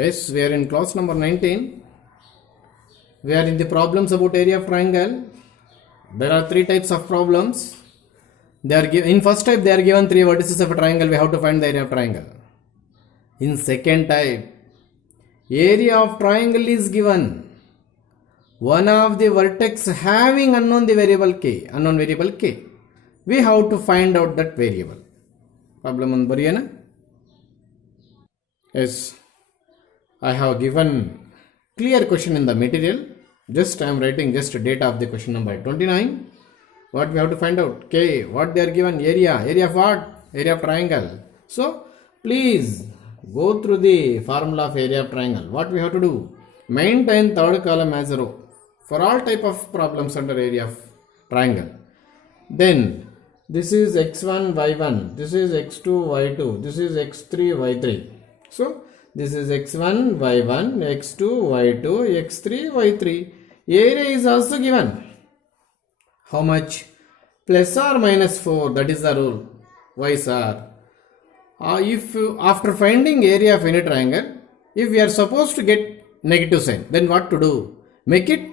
Yes, we are in class number 19. We are in the problems about area of triangle. There are three types of problems. They are in first type they are given three vertices of a triangle. We have to find the area of triangle. In second type, area of triangle is given. One of the vertex having unknown variable k. We have to find out that variable. Problem on Bariana? Yes. I have given clear question in the material. Just I am writing just data of the question number 29. What we have to find out? K. What they are given? Area. Area of what? Area of triangle. So please go through the formula of area of triangle. What we have to do? Maintain third column as a row for all type of problems under area of triangle. Then this is x1 y1. This is x2 y2. This is x3 y3. So this is x1, y1, x2, y2, x3, y3. Area is also given. How much? Plus or minus 4. That is the rule. Why, sir? If after finding area of any triangle, if we are supposed to get negative sign, then what to do? Make it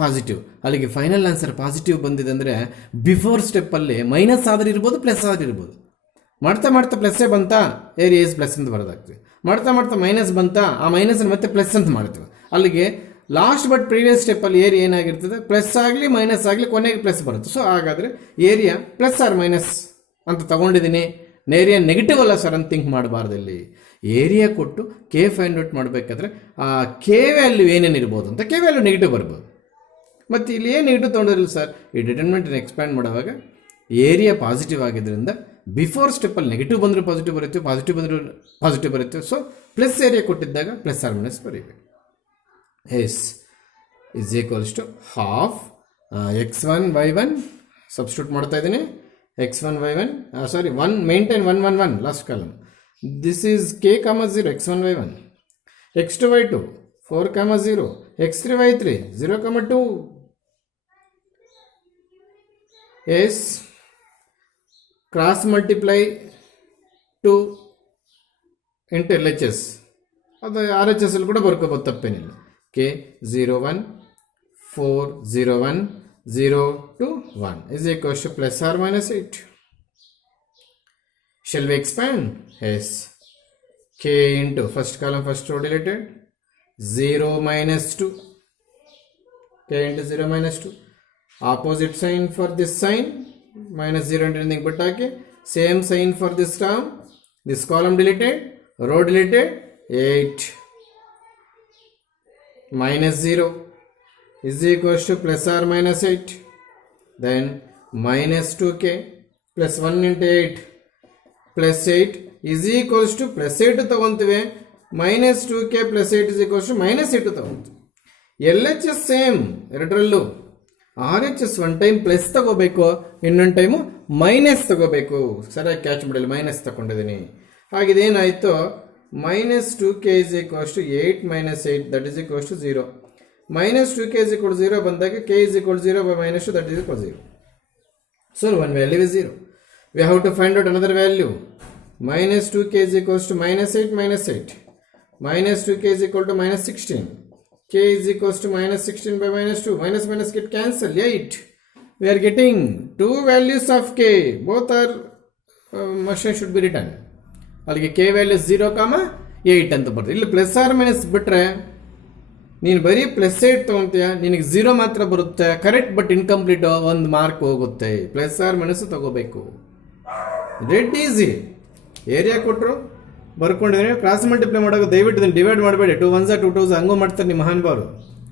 positive. ಅಲ್ಲಿಗೆ final answer positive ಬಂದಿದೆ ಅಂದರೆ before ಸ್ಟೆಪ್ಪಲ್ಲಿ minus ಆದರೂ ಇರ್ಬೋದು, plus ಆದರೂ ಇರ್ಬೋದು. ಮಾಡ್ತಾ ಮಾಡ್ತಾ ಪ್ಲಸ್ಸೇ ಬಂತಾ, ಏರಿಯಾ ಈಸ್ ಪ್ಲಸ್ ಅಂತ ಬರೋದಾಗ್ತೀವಿ. ಮಾಡ್ತಾ ಮಾಡ್ತಾ ಮೈನಸ್ ಬಂತಾ, ಆ ಮೈನಸನ್ನು ಮತ್ತೆ ಪ್ಲಸ್ ಅಂತ ಮಾಡ್ತೀವಿ. ಅಲ್ಲಿಗೆ ಲಾಸ್ಟ್ ಬಟ್ ಪ್ರೀವಿಯಸ್ ಸ್ಟೆಪ್ಪಲ್ಲಿ ಏರಿಯಾ ಏನಾಗಿರ್ತದೆ, ಪ್ಲಸ್ ಆಗಲಿ ಮೈನಸ್ ಆಗಲಿ ಕೊನೆಗೆ ಪ್ಲಸ್ ಬರುತ್ತೆ. ಸೊ ಹಾಗಾದರೆ ಏರಿಯಾ ಪ್ಲಸ್ ಆರ್ ಮೈನಸ್ ಅಂತ ತಗೊಂಡಿದ್ದೀನಿ, ಏರಿಯಾ ನೆಗೆಟಿವ್ ಅಲ್ಲ ಸರ್ ಅಂತ ಥಿಂಕ್ ಮಾಡಬಾರ್ದು. ಇಲ್ಲಿ ಏರಿಯಾ ಕೊಟ್ಟು ಕೆ ಫೈಂಡ್ ಔಟ್ ಮಾಡಬೇಕಾದ್ರೆ ಆ ಕೆ ವ್ಯಾಲ್ಯೂ ಏನೇನಿರ್ಬೋದು ಅಂತ ಕೆ ವ್ಯಾಲ್ಯೂ ನೆಗೆಟಿವ್ ಬರ್ಬೋದು. ಮತ್ತು ಇಲ್ಲಿ ಏನು ನೆಗೆಟಿವ್ ತೊಗೊಂಡಿರಲಿಲ್ಲ ಸರ್, ಈ ಡಿಟರ್ಮಿನೆಂಟನ್ನು ಎಕ್ಸ್ಪ್ಯಾಂಡ್ ಮಾಡುವಾಗ ಏರಿಯಾ ಪಾಸಿಟಿವ್ ಆಗಿದ್ದರಿಂದ ಬಿಫೋರ್ ಸ್ಟೆಪ್ಪಲ್ಲಿ ನೆಗೆಟಿವ್ ಬಂದರೂ ಪಾಸಿಟಿವ್ ಬರುತ್ತೆ, ಪಾಸಿಟಿವ್ ಬಂದರೂ ಪಾಸಿಟಿವ್ ಬರುತ್ತೆ. ಸೊ ಪ್ಲಸ್ ಏರಿಯಾ ಕೊಟ್ಟಿದ್ದಾಗ ಪ್ಲಸ್ ಆರ್ ಮೈನಸ್ ಬರೀಬೇಕು. S is equals to half x1 y1 substitute ಮಾಡ್ತಾ ಇದ್ದೀನಿ. x1 y1 sorry 1 maintain 1 1 1 last column. This is k, 0 x1 y1, x2 y2 4, 0, x3 y3 0, 2. Yes, cross multiply 2 into LHS. ಅದು RHS ಅಲ್ಲಿ ಕೂಡ ಬರ್ಕೋಬೋದು, ತಪ್ಪೇನಿಲ್ಲ. K 0 1 4 0 1 0 2 1 is equals to plus or minus 8. Shall we expand? Yes. K into first column first row deleted 0 minus 2. K into 0 minus 2. Opposite sign for this sign, minus 0 into anything but okay. Same sign for this term. This column deleted, row deleted, 8 minus 0 is equals to plus or minus 8. Then minus 2k plus 1 into 8 plus 8 is equals to plus 8 ತಗೊಂತೀವಿ. minus 2k plus 8 is equals to minus 8 ತಗೊಂತೀವಿ. LHS same ಎರಡರಲ್ಲೂ. RHS one time plus ತಗೋಬೇಕು, ಇನ್ನೊಂದು time minus ತಗೋಬೇಕು. ಸರಿಯಾಗಿ catch ಮಾಡಲಿ, minus ತಗೊಂಡಿದ್ದೀನಿ. ಹಾಗಿದೇನಾಯಿತು, minus 2k is equals to 8 minus 8 that is equals to 0. minus 2k is equal to 0 ಬಂದಾಗ k is equal to 0 by minus 2 that is equal to 0. So one value is 0. We have to find out another value. minus 2k is equals to minus 8 minus 8. minus 2k is equal to minus 16. K is equals to minus 16 by minus 2. Minus minus get cancelled. 8. We are getting two values of K. Both are machine should be written. ಅಲ್ಲಿಗೆ K value 0, 8 ಅಂತ ಬರ್ತದೆ. ಇಲ್ಲಿ plus R minus ಬಿಟ್ರೆ ನೀನು ಬರೀ plus 8 ತೊಗೊತೀಯ, ನಿನಗೆ 0 ಮಾತ್ರ ಬರುತ್ತೆ. ಕರೆಕ್ಟ್ ಬಟ್ ಇನ್ಕಂಪ್ಲೀಟ್, ಒಂದು ಮಾರ್ಕ್ ಹೋಗುತ್ತೆ. ಪ್ಲಸ್ ಆರ್ ಮೈನಸ್ ತಗೋಬೇಕು. Dead easy. ಏರಿಯಾ ಕೊಟ್ಟರು ಬರ್ಕೊಂಡಿದ್ರೆ ಕ್ರಾಸ್ ಮಲ್ಟಿಪ್ಲೈ ಮಾಡೋದು ದಯವಿಟ್ಟು ಇದನ್ನು ಡಿವೈಡ್ ಮಾಡಬೇಡಿ. 2 1s 2 2s ಹಂಗೂ ಮಾಡ್ತಾರೆ ನಿಮ್ಮ ಮಹಾನುಭಾವರು.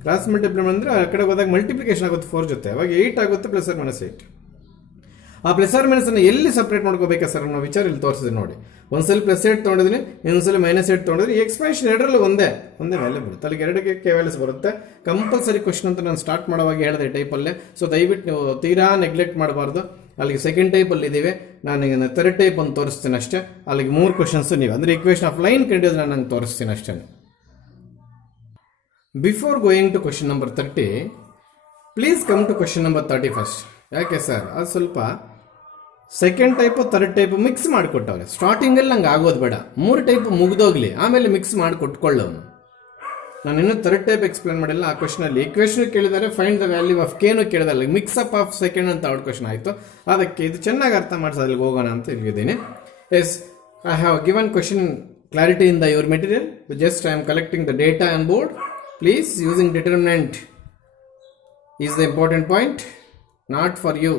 ಕ್ರಾಸ್ ಮಲ್ಟಿಪ್ಲೈ ಮಾಡಿದ್ರೆ ಆ ಕಡೆ ಹೋದಾಗ ಮಲ್ಟಿಪ್ಲಿಕೇಶನ್ ಆಗುತ್ತೆ 4 ಜೊತೆ, ಅವಾಗ 8 ಆಗುತ್ತೆ ಪ್ಲಸ್ ಆರ್ ಮೈನಸ್ 8. ಆ ಪ್ಲಸ್ ಆರ್ ಮೈನಸ್ ಅನ್ನು ಎಲ್ಲಿ ಸಪ್ರೇಟ್ ಮಾಡ್ಕೋಬೇಕಾ ಸರ್ ನಾವು ವಿಚಾರ ಇಲ್ಲಿ ತೋರಿಸಿದ್ವಿ ನೋಡಿ. ಒಂದ್ಸಲ ಪ್ಲಸ್ 8 ತೊಗೊಂಡಿದ್ದೀನಿ, ಇನ್ನೊಂದ್ಸಲ ಮೈನಸ್ 8 ತೊಗೊಂಡಿದ್ದೀನಿ. ಎಕ್ಸ್ಪ್ರೆಷನ್ ಎರಡರಲ್ಲೂ ಒಂದೇ ವ್ಯಾಲ್ಯೂ ಬರುತ್ತೆ. ಅಲ್ಲಿಗೆ ಎರಡಕ್ಕೆ ಕೆ ವ್ಯಾಲ್ಯೂಸ್ ಬರುತ್ತೆ. ಕಂಪಲ್ಸರಿ ಕ್ವಶನ್ ಅಂತ ನಾನು ಸ್ಟಾರ್ಟ್ ಮಾಡುವಾಗ ಹೇಳಿದೆ ಟೈಪಲ್ಲೇ. ಸೊ ದಯವಿಟ್ಟು ನೀವು ತೀರಾ ನೆಗ್ಲೆಕ್ಟ್ ಮಾಡಬಾರ್ದು. ಅಲ್ಲಿಗೆ ಸೆಕೆಂಡ್ ಟೈಪಲ್ಲಿ ಇದ್ದೀವಿ, ನಾನು ಥರ್ಡ್ ಟೈಪ್ ಅಂತ ತೋರಿಸ್ತೀನಿ ಅಷ್ಟೇ. ಅಲ್ಲಿಗೆ 3 ಕ್ವಶನ್ಸು ನೀವು ಅಂದರೆ ಇಕ್ವೇಷನ್ ಆಫ್ ಲೈನ್ ಕಂಡಿದ್ದು ನಾನು ನಂಗೆ ತೋರಿಸ್ತೀನಿ ಅಷ್ಟೇ. Before going to question number 30, please come to question number 30 first. ಯಾಕೆ ಸರ್, ಅದು ಸ್ವಲ್ಪ second type third type mix ಮಾಡಿಕೊಟ್ಟವ್ರೆ. ಸ್ಟಾರ್ಟಿಂಗಲ್ಲಿ ನಂಗೆ ಆಗೋದು ಬೇಡ, 3 ಟೈಪು ಮುಗಿದೋಗ್ಲಿ, ಆಮೇಲೆ ಮಿಕ್ಸ್ ಮಾಡಿ ಕೊಟ್ಕೊಳ್ಳೋನು. ನಾನು ಇನ್ನೂ ಥರ್ಡ್ ಟೈಪ್ ಎಕ್ಸ್ಪ್ಲೇನ್ ಮಾಡಿಲ್ಲ ಆ ಕ್ವಶನಲ್ಲಿ. ಈಕ್ವೇಷನ್ ಕೇಳಿದರೆ find the value of K ಕೇಳಿದಲ್ಲ, ಮಿಕ್ಸಪ್ ಆಫ್ ಸೆಕೆಂಡ್ ಅಂತ ಔಟ್ ಕ್ವಶನ್ ಆಯಿತು. ಅದಕ್ಕೆ ಇದು ಚೆನ್ನಾಗಿ ಅರ್ಥ ಮಾಡಿಸಿ ಅಲ್ಲಿಗೆ ಹೋಗೋಣ ಅಂತ ಇಲ್ಲಿದ್ದೀನಿ. Yes, I have given question clarity in the your material. Just I am collecting the data on board. Please, using determinant is the important point, not for you.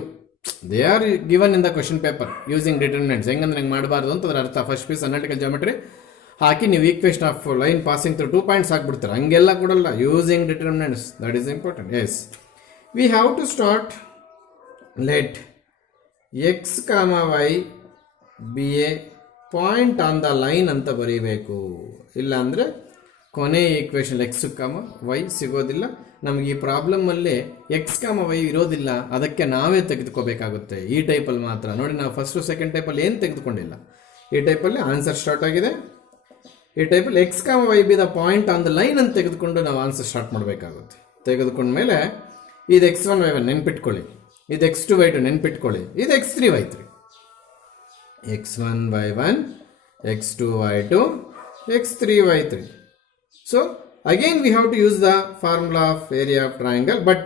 They are given in the question paper using determinants. ಹೆಂಗಂದ್ರೆ ಹೆಂಗೆ ಮಾಡಬಾರ್ದು ಅಂತ ಅದರ ಅರ್ಥ. First piece analytical geometry ಹಾಕಿ ನೀವು equation of line passing through 2 points ಹಾಕ್ಬಿಡ್ತಾರೆ. ಹಂಗೆಲ್ಲ ಕೊಡಲ್ಲ. Using determinants, that is important. Yes, we have to start let X comma Y be a point on the line ಅಂತ ಬರೀಬೇಕು. ಇಲ್ಲ ಅಂದರೆ ಕೊನೆ ಈಕ್ವೇಷನ್ ಎಕ್ಸ್ ಕಾಮ ವೈ ಸಿಗೋದಿಲ್ಲ ನಮಗೆ. ಈ ಪ್ರಾಬ್ಲಮ್ಮಲ್ಲಿ ಎಕ್ಸ್ ಕಾಮ ವೈ ಇರೋದಿಲ್ಲ, ಅದಕ್ಕೆ ನಾವೇ ತೆಗೆದುಕೋಬೇಕಾಗುತ್ತೆ ಈ ಟೈಪಲ್ಲಿ ಮಾತ್ರ. ನೋಡಿ, ನಾವು ಫಸ್ಟು ಸೆಕೆಂಡ್ ಟೈಪಲ್ಲಿ ಏನು ತೆಗೆದುಕೊಂಡಿಲ್ಲ. ಈ ಟೈಪಲ್ಲಿ ಆನ್ಸರ್ ಸ್ಟಾರ್ಟ್ ಆಗಿದೆ. ಈ ಟೈಪಲ್ಲಿ X comma Y be the point on the line ಅಂತ ತೆಗೆದುಕೊಂಡು ನಾವು ಆನ್ಸರ್ ಸ್ಟಾರ್ಟ್ ಮಾಡಬೇಕಾಗುತ್ತೆ. ತೆಗೆದುಕೊಂಡ್ಮೇಲೆ ಇದು x1 y1 ನೆನ್ಪಿಟ್ಕೊಳ್ಳಿ, ಇದು x2 y2 ನೆನ್ಪಿಟ್ಕೊಳ್ಳಿ, ಇದು x3 y3. x1 y1, x2 y2, x3 y3. So again we have to use the formula of area of triangle, but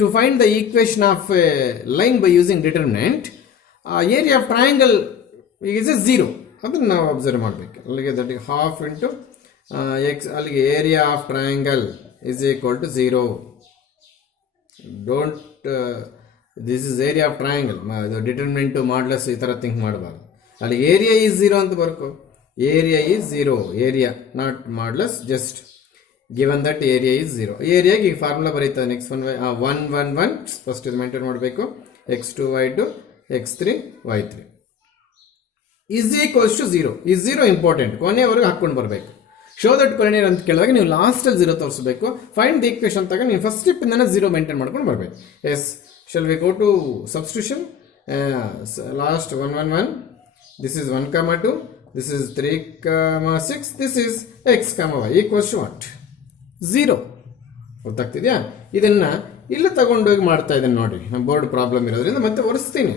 to find the equation of a line by using determinant, area of triangle is a 0. ಅದನ್ನು ನಾವು observe ಮಾಡಬೇಕು. ಅಲ್ಲಿಗೆ that half into X, ಅಲ್ಲಿಗೆ area of triangle is equal to 0. Don't this is area of triangle. Determinant modulus ಈ ಥರ think ಮಾಡಬಾರ್ದು. ಅಲ್ಲಿ area is 0 ಅಂತ ಬರ್ಕೋ. Area is 0, area not modulus, just given that area is 0. ಏರಿಯಾಗೆ ಈ formula ಬರೀತಾರೆ. ನೆಕ್ಸ್ಟ್ 1 1 1 ಫಸ್ಟ್ ಇದು ಮೇಂಟೈನ್ ಮಾಡಬೇಕು. x2 y2 x3 y3 is equals to 0. ಈ 0 ಇಂಪಾರ್ಟೆಂಟ್, ಕೊನೆಯವರೆಗೂ ಹಾಕ್ಕೊಂಡು ಬರಬೇಕು. ಶೋ ದಟ್ ಕೊನೆಯರ್ ಅಂತ ಕೇಳಿದಾಗ ನೀವು ಲಾಸ್ಟಲ್ಲಿ 0 ತೋರಿಸಬೇಕು. ಫೈಂಡ್ ದಿ ಈಕ್ವೇಷನ್ ತಗ ನೀವು ಫಸ್ಟ್ ಸ್ಟೆಪ್ಪಿಂದನೇ 0 ಮೇಂಟೈನ್ ಮಾಡ್ಕೊಂಡು ಬರಬೇಕು. Yes, shall we go to substitution? Last 1 1 1, this is 1 comma 2, this is 3 comma 6, this is x comma y equals to what? 0. ಗೊತ್ತಾಗ್ತಿದೆಯಾ? ಇದನ್ನು ಇಲ್ಲ ತಗೊಂಡೋಗಿ ಮಾಡ್ತಾ ಇದ್ದೇನೆ ನೋಡಿ. ನಮ್ಮ ಬೋರ್ಡ್ ಪ್ರಾಬ್ಲಮ್ ಇರೋದ್ರಿಂದ ಮತ್ತೆ ಒರೆಸ್ತೀನಿ.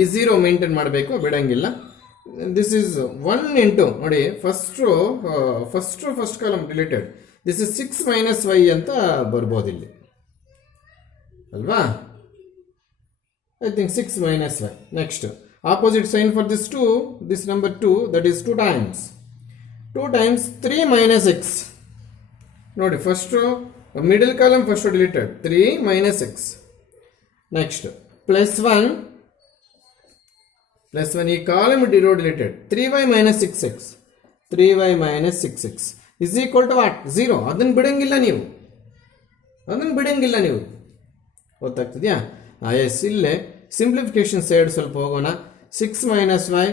ಈ 0 ಮೇಂಟೈನ್ ಮಾಡಬೇಕು, ಬಿಡಂಗಿಲ್ಲ. ದಿಸ್ ಈಸ್ 1 ಇಂಟು ನೋಡಿ, first column related. This is 6 minus y ಅಂತ ಬರ್ಬೋದು ಇಲ್ಲಿ ಅಲ್ವಾ? I think 6 minus y. Next, opposite sign for this 2, this number 2, that is 2 times 3 minus x. ನೋಡಿ, first middle column first deleted, 3 minus x. Next plus 1 ಈ column deleted, 3y minus 6x, 3y minus 6x is equal to what? 0. ಅದನ್ನು ಬಿಡಂಗಿಲ್ಲ ನೀವು. ಗೊತ್ತಾಗ್ತಿದೆಯಾ? S, ಇಲ್ಲೇ simplification side ಸ್ವಲ್ಪ ಹೋಗೋಣ. 6 minus y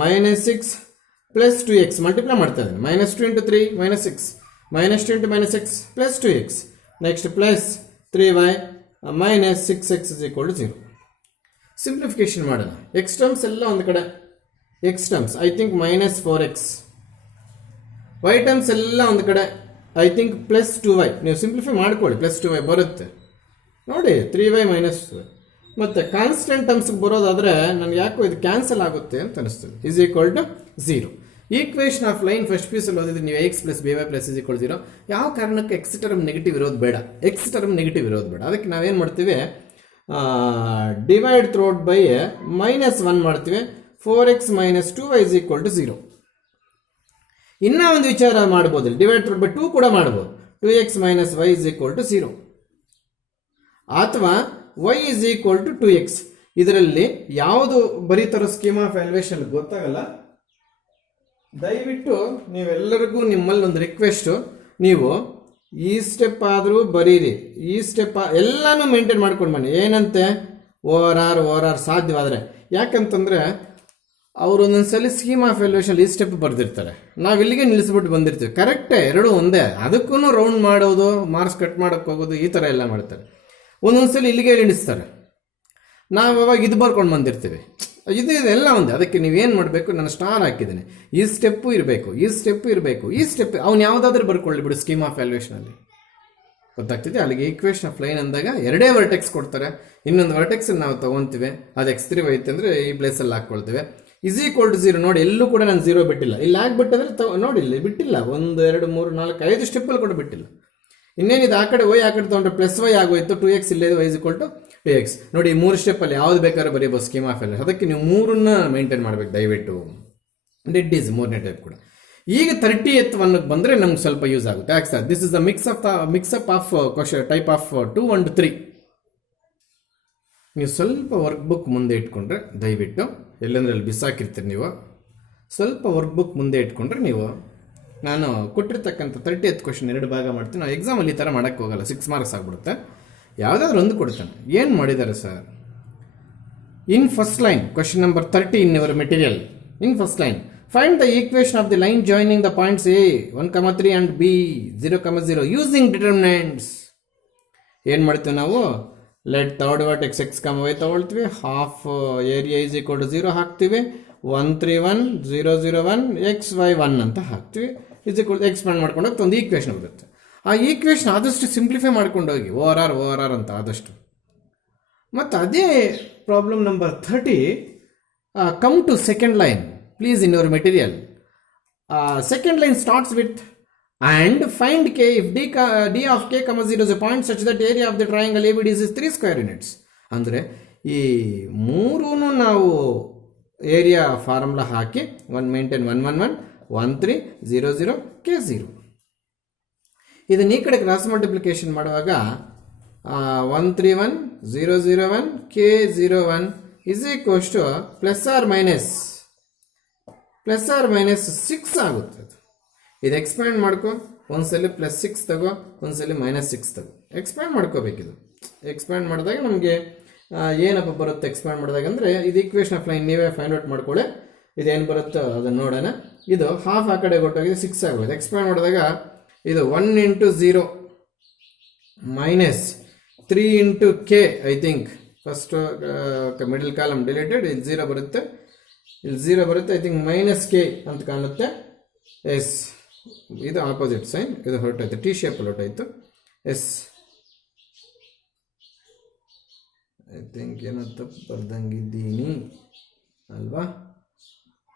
minus 6 plus 2x multiply ಮಾಡ್ತಾ ಇದ್ದೀನಿ. -2 into 3 minus 6, -2 into minus 6 plus 2x. Next plus 3y minus 6x is equal to 0. Simplification ಮಾಡೋಣ. X terms ಎಲ್ಲ ಒಂದು ಕಡೆ, X terms I think minus 4x, y terms ಎಲ್ಲ ಒಂದು ಕಡೆ, I think plus 2y. ನೀವು ಸಿಂಪ್ಲಿಫೈ ಮಾಡ್ಕೊಳ್ಳಿ, ಪ್ಲಸ್ 2y ಬರುತ್ತೆ ನೋಡಿ. 3y minus 2y. ಮತ್ತು ಕಾನ್ಸ್ಟೆಂಟ್ ಟರ್ಮ್ಸ್ಗೆ ಬರೋದಾದರೆ ನನಗೆ ಯಾಕೋ ಇದು ಕ್ಯಾನ್ಸಲ್ ಆಗುತ್ತೆ ಅಂತ ಅನಿಸ್ತದೆ. Is equal to 0. Equation of line first ಪೀಸಲ್ಲಿ ಓದಿದ್ರೆ ನೀವು x plus by plus is equal 0. ಯಾವ ಕಾರಣಕ್ಕೆ ಎಕ್ಸ್ ಟರ್ಮ್ ನೆಗೆಟಿವ್ ಇರೋದು ಬೇಡ. ಅದಕ್ಕೆ ನಾವೇನು ಮಾಡ್ತೀವಿ, ಡಿವೈಡ್ ಥ್ರೋಟ್ ಬೈ -1 ಮಾಡ್ತೀವಿ. 4x minus 2y is equal to 0. ಇನ್ನೂ ಒಂದು ವಿಚಾರ ಮಾಡ್ಬೋದು, ಡಿವೈಡ್ ಥ್ರೋಟ್ ಬೈ 2 ಕೂಡ ಮಾಡ್ಬೋದು. 2x minus y is equal to 0. ಅಥವಾ y is equal to 2x. ಇದರಲ್ಲಿ ಯಾವುದು ಬರೀತಾರೋ ಸ್ಕೀಮ್ ಆಫ್ ವ್ಯಾಲ್ಯೂಯೇಷನ್ ಗೊತ್ತಾಗಲ್ಲ. ದಯವಿಟ್ಟು ನೀವೆಲ್ಲರಿಗೂ ನಿಮ್ಮಲ್ಲಿ ಒಂದು ರಿಕ್ವೆಸ್ಟು, ನೀವು ಈ ಸ್ಟೆಪ್ ಆದರೂ ಬರೀರಿ, ಈ ಸ್ಟೆಪ್ ಎಲ್ಲನೂ ಮೇಂಟೈನ್ ಮಾಡ್ಕೊಂಡು ಬನ್ನಿ. ಏನಂತೆ, ಓವರ್ ಆರ್ ಸಾಧ್ಯವಾದರೆ. ಯಾಕಂತಂದರೆ ಅವರು ಒಂದೊಂದ್ಸಲಿ ಸ್ಕೀಮ್ ಆಫ್ ವ್ಯಾಲ್ಯೂಯೇಷನ್ ಈ ಸ್ಟೆಪ್ ಬರೆದಿರ್ತಾರೆ, ನಾವು ಇಲ್ಲಿಗೆ ನಿಲ್ಲಿಸ್ಬಿಟ್ಟು ಬಂದಿರ್ತೀವಿ. ಕರೆಕ್ಟೇ, ಎರಡೂ ಒಂದೇ. ಅದಕ್ಕೂ ರೌಂಡ್ ಮಾಡೋದು, ಮಾರ್ಕ್ಸ್ ಕಟ್ ಮಾಡೋಕ್ಕೆ ಹೋಗೋದು, ಈ ಥರ ಎಲ್ಲ ಮಾಡ್ತಾರೆ. ಒಂದೊಂದ್ಸಲಿ ಇಲ್ಲಿಗೆ ನಿಲ್ಲಿಸ್ತಾರೆ, ನಾವು ಅವಾಗ ಇದು ಬರ್ಕೊಂಡು ಬಂದಿರ್ತೀವಿ. ಇದೆಲ್ಲ ಒಂದೇ. ಅದಕ್ಕೆ ನೀವೇನು ಮಾಡಬೇಕು, ನಾನು ಸ್ಟಾರ್ ಹಾಕಿದ್ದೀನಿ, ಈ ಸ್ಟೆಪ್ಪು ಇರಬೇಕು, ಅವ್ನು ಯಾವುದಾದ್ರೂ ಬರ್ಕೊಳ್ಳಿ ಬಿಡು ಸ್ಕೀಮ್ ಆಫ್ ವ್ಯಾಲ್ಯೂಯೇಷನಲ್ಲಿ. ಗೊತ್ತಾಗ್ತಿದೆ? ಅಲ್ಲಿಗೆ ಈಕ್ವೇಷನ್ ಆಫ್ ಲೈನ್ ಅಂದಾಗ ಎರಡೇ ವರ್ಟೆಕ್ಸ್ ಕೊಡ್ತಾರೆ. ಇನ್ನೊಂದು ವರ್ಟೆಕ್ಸ್ ನಾವು ತೊಗೊತೀವಿ, ಅದು x3 ಐತೆ ಅಂದರೆ ಈ ಪ್ಲೇಸಲ್ಲಿ ಹಾಕ್ಕೊಳ್ತೀವಿ. ಇಸ್ ಈಕ್ವಲ್ ಟು 0 ನೋಡಿ, ಎಲ್ಲೂ ಕೂಡ ನಾನು 0 ಬಿಟ್ಟಿಲ್ಲ. ಇಲ್ಲಿ ಯಾಕೆ ಬಿಟ್ಟಿದ್ರೆ ನೋಡಿ, ಇಲ್ಲಿ ಬಿಟ್ಟಿಲ್ಲ. 1 2 3 4 5 ಸ್ಟೆಪ್ಪಲ್ಲಿ ಕೂಡ ಬಿಟ್ಟಿಲ್ಲ. ಇನ್ನೇನಿದೆ, ಆ ಕಡೆ ವೈ ಆ ಕಡೆ ತೊಗೊಂಡ್ರೆ ಪ್ಲಸ್ ವೈ ಆಗೋಯ್ತು. 2x ಇಲ್ಲೇ Y is equal to 2x. ನೋಡಿ, 3 ಸ್ಟೆಪ್ಪಲ್ಲಿ ಯಾವ್ದು ಬೇಕಾದ್ರೂ ಬರೀಬೋದು ಸ್ಕೀಮ್ ಆಫ್ ಎಲ್. ಅದಕ್ಕೆ ನೀವು 3ನ್ನ ಮೇಂಟೈನ್ ಮಾಡಬೇಕು ದಯವಿಟ್ಟು. ಡೆಡ್ ಈಸ್ 3ನೇ ಟೈಪ್ ಕೂಡ. ಈಗ 30th ಒನ್ಗೆ ಬಂದರೆ ನಮ್ಗೆ ಸ್ವಲ್ಪ ಯೂಸ್ ಆಗುತ್ತೆ. ಯಾಕೆ sir? This is the mix-up of question type of 2 and 3. ನೀವು ಸ್ವಲ್ಪ ವರ್ಕ್ ಬುಕ್ ಮುಂದೆ ಇಟ್ಕೊಂಡ್ರೆ ದಯವಿಟ್ಟು, ಎಲ್ಲಂದ್ರೆ ಅಲ್ಲಿ ಬಿಸಾಕಿರ್ತೀರಿ ನೀವು, ಸ್ವಲ್ಪ ವರ್ಕ್ ಬುಕ್ ಮುಂದೆ ಇಟ್ಕೊಂಡ್ರೆ ನೀವು, ನಾನು ಕೊಟ್ಟಿರ್ತಕ್ಕಂಥ 30th ಕ್ವಶನ್ 2 ಭಾಗ ಮಾಡ್ತೀನಿ. ನಾವು ಎಕ್ಸಾಮಲ್ಲಿ ಈ ಥರ ಮಾಡೋಕ್ಕೆ ಹೋಗಲ್ಲ, 6 ಮಾರ್ಕ್ಸ್ ಆಗಿಬಿಡುತ್ತೆ. ಯಾವುದಾದ್ರೂ ಒಂದು ಕೊಡ್ತಾನೆ. ಏನು ಮಾಡಿದ್ದಾರೆ sir? In first line question number 30 in your material. In first line, find the equation of the line joining the points A 1, 3 and B 0, 0 using determinants. ಏನು ಮಾಡ್ತೀವಿ ನಾವು? Let third vertex x, y ತಗೊಳ್ತೀವಿ. Half area is equal to 0 ಹಾಕ್ತೀವಿ. 1, 3, 1 0, 0, 1 x, y 1 ಅಂತ ಹಾಕ್ತೀವಿ. Is equal to expand ಮಾಡ್ಕೊಂಡೋಗಿ ಒಂದು equation ಬರುತ್ತೆ. ಆ ಈಕ್ವೇಷನ್ ಆದಷ್ಟು ಸಿಂಪ್ಲಿಫೈ ಮಾಡ್ಕೊಂಡೋಗಿ ಓ ಆರ್ ಅಂತ ಆದಷ್ಟು. ಮತ್ತು ಅದೇ problem number 30, come to second line please in your material. Second line starts with and find k if d of k, 0 is a point such that area of the triangle ABD is 3 square units. ಅಂದರೆ ಈ ಮೂರೂ ನಾವು area formula ಹಾಕಿ 1 maintain 1, 1, 1, 1, 3, 0, 0, k 0. ಇದನ್ನ ಈ ಕಡೆ cross multiplication ಮಾಡುವಾಗ 1, 3, 1, 0, 0, 1, k 0, 1 is equals to plus R minus 6 ಆಗುತ್ತೆ. ಇದು ಎಕ್ಸ್ಪ್ಯಾಂಡ್ ಮಾಡ್ಕೊ, ಒಂದ್ಸಲಿ +6 ತಗೋ, ಒಂದ್ಸಲಿ -6 ತಗೋ. ಎಕ್ಸ್ಪ್ಯಾಂಡ್ ಮಾಡ್ಕೋಬೇಕಿದು. ಎಕ್ಸ್ಪ್ಯಾಂಡ್ ಮಾಡಿದಾಗ ನಮಗೆ ಏನಪ್ಪ ಬರುತ್ತೆ ಎಕ್ಸ್ಪ್ಯಾಂಡ್ ಮಾಡಿದಾಗ ಅಂದರೆ, ಇದು ಈಕ್ವೇಷನ್ ಆಫ್ ಲೈನ್ ನೀವೇ ಫೈಂಡ್ ಔಟ್ ಮಾಡ್ಕೊಳ್ಳಿ. ಇದೇನು ಬರುತ್ತೋ ಅದನ್ನು ನೋಡೋಣ. ಇದು ಹಾಫ್ ಆ ಕಡೆ ಕೊಟ್ಟೋಗಿದೆ 6 ಆಗೋದು. ಎಕ್ಸ್ಪ್ಯಾಂಡ್ ಮಾಡಿದಾಗ ಇದು 1 × 0 -3 × k, I think first middle column deleted. ಇಲ್ಲಿ 0 ಬರುತ್ತೆ, ಇಲ್ಲಿ 0 ಬರುತ್ತೆ. ಐ ಥಿಂಕ್ -k ಅಂತ ಕಾಣುತ್ತೆ. ಎಸ್, ಇದು ಆಪೋಸಿಟ್ ಸೈನ್, ಇದು ಹೊರಟಾಯ್ತು, ಟಿ ಶೇಪಲ್ಲಿ ಹೊರಟಾಯ್ತು. ಎಸ್, ಐ ಥಿಂಕ್ ಏನೋ ತಪ್ಪು ಬರ್ದಂಗಿದ್ದೀನಿ ಅಲ್ವಾ?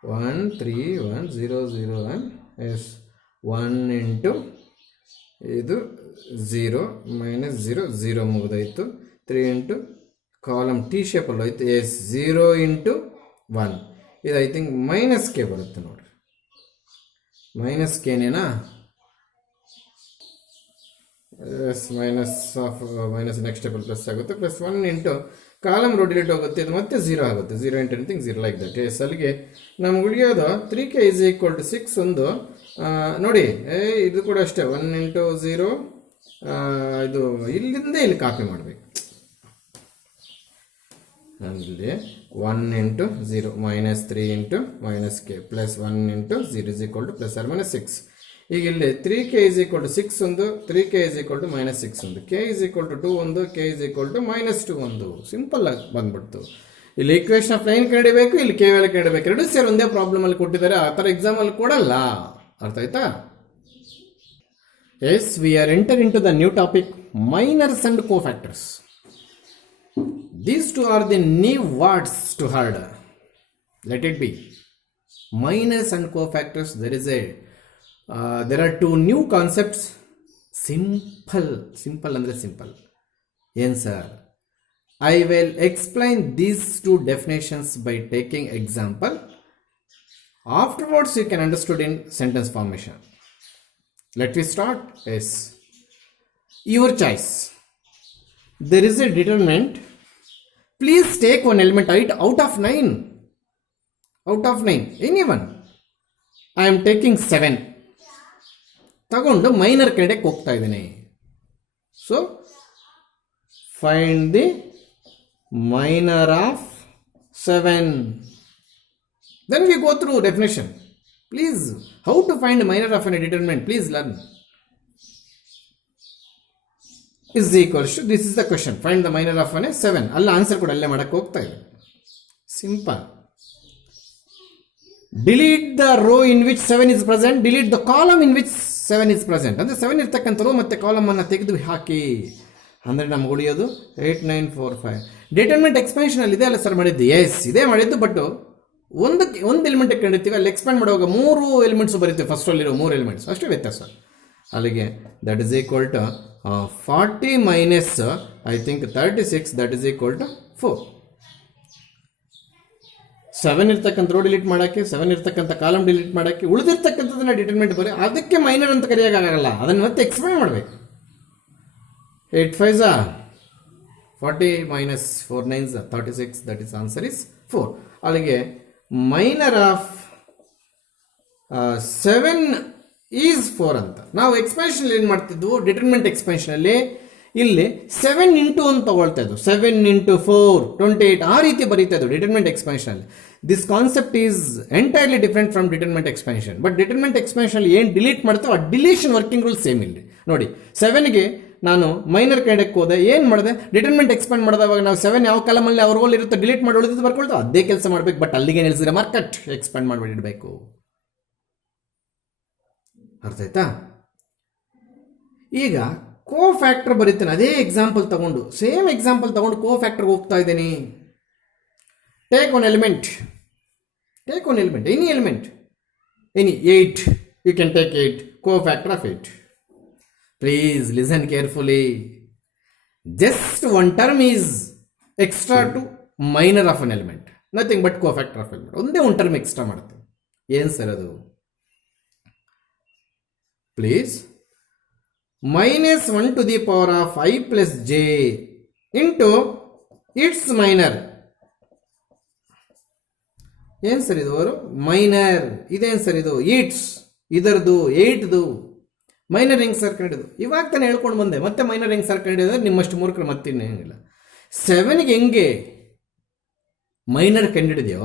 1, 3, 1, 0, 0, 1. ಎಸ್, 1 × ಇದು 0 -0 0 ಮುಗಿದೋಯ್ತು. 3 × ಕಾಲಮ್ ಟಿ ಶೇಪಲ್ಲಿ ಹೋಯ್ತು. ಎಸ್, 0 × 1 ಇದು ಐ ಥಿಂಕ್ -k ಬರುತ್ತೆ ನೋಡ್ರಿ. -kನೇನಾ? ಎಸ್, ಮೈನಸ್ ನೆಕ್ಸ್ಟ್ ಸ್ಟೆಪಲ್ಲಿ ಪ್ಲಸ್ ಆಗುತ್ತೆ. +1 × ಕಾಲಮ್ ರೋ ಡಿಲೀಟ್ ಹೋಗುತ್ತೆ. ಇದು ಮತ್ತೆ 0 ಆಗುತ್ತೆ. 0 × anything 0 ಲೈಕ್ ದಟ್. ಎಸ್, ಅಲ್ಲಿಗೆ ನಮ್ಗೆ ಉಳಿಯೋದು 3k is equal to 6. ಒಂದು ನೋಡಿ, ಇದು ಕೂಡ ಅಷ್ಟೇ 1 × 0. ಇದು ಇಲ್ಲಿಂದ ಇಲ್ಲಿ ಕಾಪಿ ಮಾಡಬೇಕು. ಅಲ್ಲಿ 1 × 0 -3 × -k +1 × 0 is equal to +or-6. ಈಗ ಇಲ್ಲಿ 3k is equal to 6 ಒಂದು, 3k is equal to -6 ಒಂದು, k is equal to 2 ಒಂದು, k is equal to -2 ಒಂದು. ಸಿಂಪಲ್ ಆಗಿ ಬಂದ್ಬಿಡ್ತು. ಇಲ್ಲಿ ಈಕ್ವೇಷನ್ ಆಫ್ ಲೈನ್ ಕಂಡಿಬೇಕು, ಇಲ್ಲಿ ಕೆ ವ್ಯಾಲ್ಯೂ ಕಂಡಿಬೇಕು. ಎರಡು ಸೇರಿ ಒಂದೇ ಪ್ರಾಬ್ಲಮ್ ಅಲ್ಲಿ ಕೊಟ್ಟಿದ್ದಾರೆ. ಆ ಥರ ಎಕ್ಸಾಮಲ್ಲಿ ಕೊಡಲ್ಲ. ಅರ್ಥ ಆಯ್ತಾ? Yes, we are enter into the new topic, minors and cofactors. These two are the new words to heard. Let it be. Minors and cofactors. There are two new concepts. Simple andre simple. Yes sir. I will explain these two definitions by taking example. Afterwards you can understood in sentence formation. Let me start. Yes. Your choice. There is a determinant. Please take one element out of 9. Out of 9. Anyone. I am taking 7. ತಗೊಂಡು minor ಕಡೆಗೆ ಹೋಗ್ತಾ ಇದ್ದೀನಿ. So find the minor of 7. Then we go through definition. Please, how to find minor of a determinant? Please learn. Is equals to, this is the question. Find the minor of 7. ಅಲ್ಲ answer ಕೂಡ ಅಲ್ಲೇ ಮಾಡಕ್ಕೆ ಹೋಗ್ತಾ ಇದೆ. Simple. Delete the row in which 7 is present. Delete the column in which 7 is present. ಅಂದರೆ 7 ಇರ್ತಕ್ಕಂಥ rho ಮತ್ತು ಕಾಲಮನ್ನು ತೆಗೆದು ಹಾಕಿ. ಅಂದರೆ ನಮ್ಗೆ ಉಳಿಯೋದು 8, 9, 4, 5. ಡಿಟರ್ಮಿನೆಂಟ್ ಎಕ್ಸ್ಪಾನ್ಷನ್ ಅಲ್ಲಿ ಇದೆ ಅಲ್ಲ ಸರ್ ಮಾಡಿದ್ದು? ಎಸ್, ಇದೇ ಮಾಡಿದ್ದು. ಬಟ್ ಒಂದು ಎಲಿಮೆಂಟ್ ಕಂಡಿರ್ತೀವಿ, ಅಲ್ಲಿ ಎಕ್ಸ್ಪ್ಯಾಂಡ್ ಮಾಡುವಾಗ 3 ಎಲಿಮೆಂಟ್ಸ್ ಬರೀತೀವಿ, ಫಸ್ಟಲ್ಲಿರೋ 3 ಎಲಿಮೆಂಟ್ಸ್ ಅಷ್ಟೇ ವ್ಯತ್ಯಾಸ. ಅಲ್ಲಿಗೆ that is equal to 40 minus I think 36, that is equal to 4. 7 ಇರ್ತಕ್ಕಂಥ ರೋ ಡಿಲೀಟ್ ಮಾಡೋಕ್ಕೆ, 7 ಇರ್ತಕ್ಕಂಥ ಕಾಲಮ್ ಡಿಲೀಟ್ ಮಾಡೋಕ್ಕೆ, ಉಳಿದಿರ್ತಕ್ಕಂಥದ್ದನ್ನ ಡಿಟರ್ಮೆಂಟ್ ಬರೀ ಅದಕ್ಕೆ ಮೈನರ್ ಅಂತ ಕರೆಯೋಕ್ಕಾಗಲ್ಲ, ಅದನ್ನು ಮತ್ತೆ ಎಕ್ಸ್ಪ್ಯಾಂಡ್ ಮಾಡಬೇಕು. 8 5s 40 minus 4 9s 36, that is answer is 4. ಅಲ್ಲಿಗೆ ಮೈನರ್ ಆಫ್ 7 ಈಸ್ 4 ಅಂತ. ನಾವು ಎಕ್ಸ್ಪ್ಯಾನ್ಷನ್ ಏನು ಮಾಡ್ತಿದ್ವು, ಡಿಟರ್ಮೆಂಟ್ ಎಕ್ಸ್ಪ್ಯಾನ್ಷನಲ್ಲಿ ಇಲ್ಲಿ 7 ಇಂಟು ಅಂತ ತಗೊಳ್ತಾ ಇದ್ವು, 7 ಇಂಟು 4 28 ಆ ರೀತಿ ಬರೀತಾ ಇದ್ವು determinant expansion. This concept is entirely different from determinant expansion. But determinant expansion ಏನು ಡಿಲೀಟ್ ಮಾಡ್ತಾವೆ ಆ ಡಿಲೀಷನ್ ವರ್ಕಿಂಗ್ ರೂಲ್ ಸೇಮ್ ಇಲ್ಲಿ ನೋಡಿ. 7ಗೆ ನಾನು ಮೈನರ್ ಕೈಡಕ್ಕೆ ಹೋದೆ, ಏನು ಮಾಡಿದೆ, ಡಿಟರ್ಮೆಂಟ್ ಎಕ್ಸ್ಪ್ಯಾಂಡ್ ಮಾಡಿದವಾಗ ನಾವು 7 ಯಾವ ಕಾಲಮಲ್ಲಿ ಅವ್ರ ರೋಲ್ ಇರುತ್ತೆ ಡಿಲೀಟ್ ಮಾಡಿ ಉಳಿದಿದ್ದು ಬರ್ಕೊಳ್ತಾವೆ, ಅದೇ ಕೆಲಸ ಮಾಡಬೇಕು. ಬಟ್ ಅಲ್ಲಿಗೆ ನಿಲ್ಲಿಸಿದ್ರೆ ಮಾರ್ಕೆಟ್ ಎಕ್ಸ್ಪ್ಯಾಂಡ್ ಮಾಡಿಬಿಡಬೇಕು. ಅರ್ಥ ಆಯ್ತಾ? ಈಗ ಕೋ ಫ್ಯಾಕ್ಟರ್ ಬರೀತೇನೆ, ಅದೇ ಎಕ್ಸಾಂಪಲ್ ತಗೊಂಡು, ಸೇಮ್ ಎಕ್ಸಾಂಪಲ್ ತಗೊಂಡು ಕೋ ಫ್ಯಾಕ್ಟರ್ಗೆ ಹೋಗ್ತಾ ಇದ್ದೀನಿ. Take one element, any element, any 8, you can take 8, cofactor of 8. Please listen carefully. Just one term is extra to minor of an element. Nothing but cofactor of element. ಒಂದೇ ಒಂದು term extra ಮಾಡುತ್ತೆ. ಏನು sir ಅದು? Please -1 to the power of I plus j into its minor. ಏನು sir ಇದು? ಅವರು minor. ಇದೇನು sir ಇದು? ಇಟ್ಸ್, ಇದರದು 8ದು ಮೈನರ್ ಹೆಂಗೆ ಸರ್ ಕಂಡಿದ್ದು? ಇವಾಗ ತಾನೇ ಹೇಳ್ಕೊಂಡು ಬಂದೆ, ಮತ್ತೆ ಮೈನರ್ ಹೆಂಗೆ ಸರ್ ಕಂಡಿದ್ದು? ನಿಮ್ಮಷ್ಟು ಮೂರ್ಖರು ಮತ್ತಿನ್ನೇನಿಲ್ಲ. 7ಗೆ ಹೆಂಗೆ ಮೈನರ್ ಕಂಡಿಡಿದೆಯೋ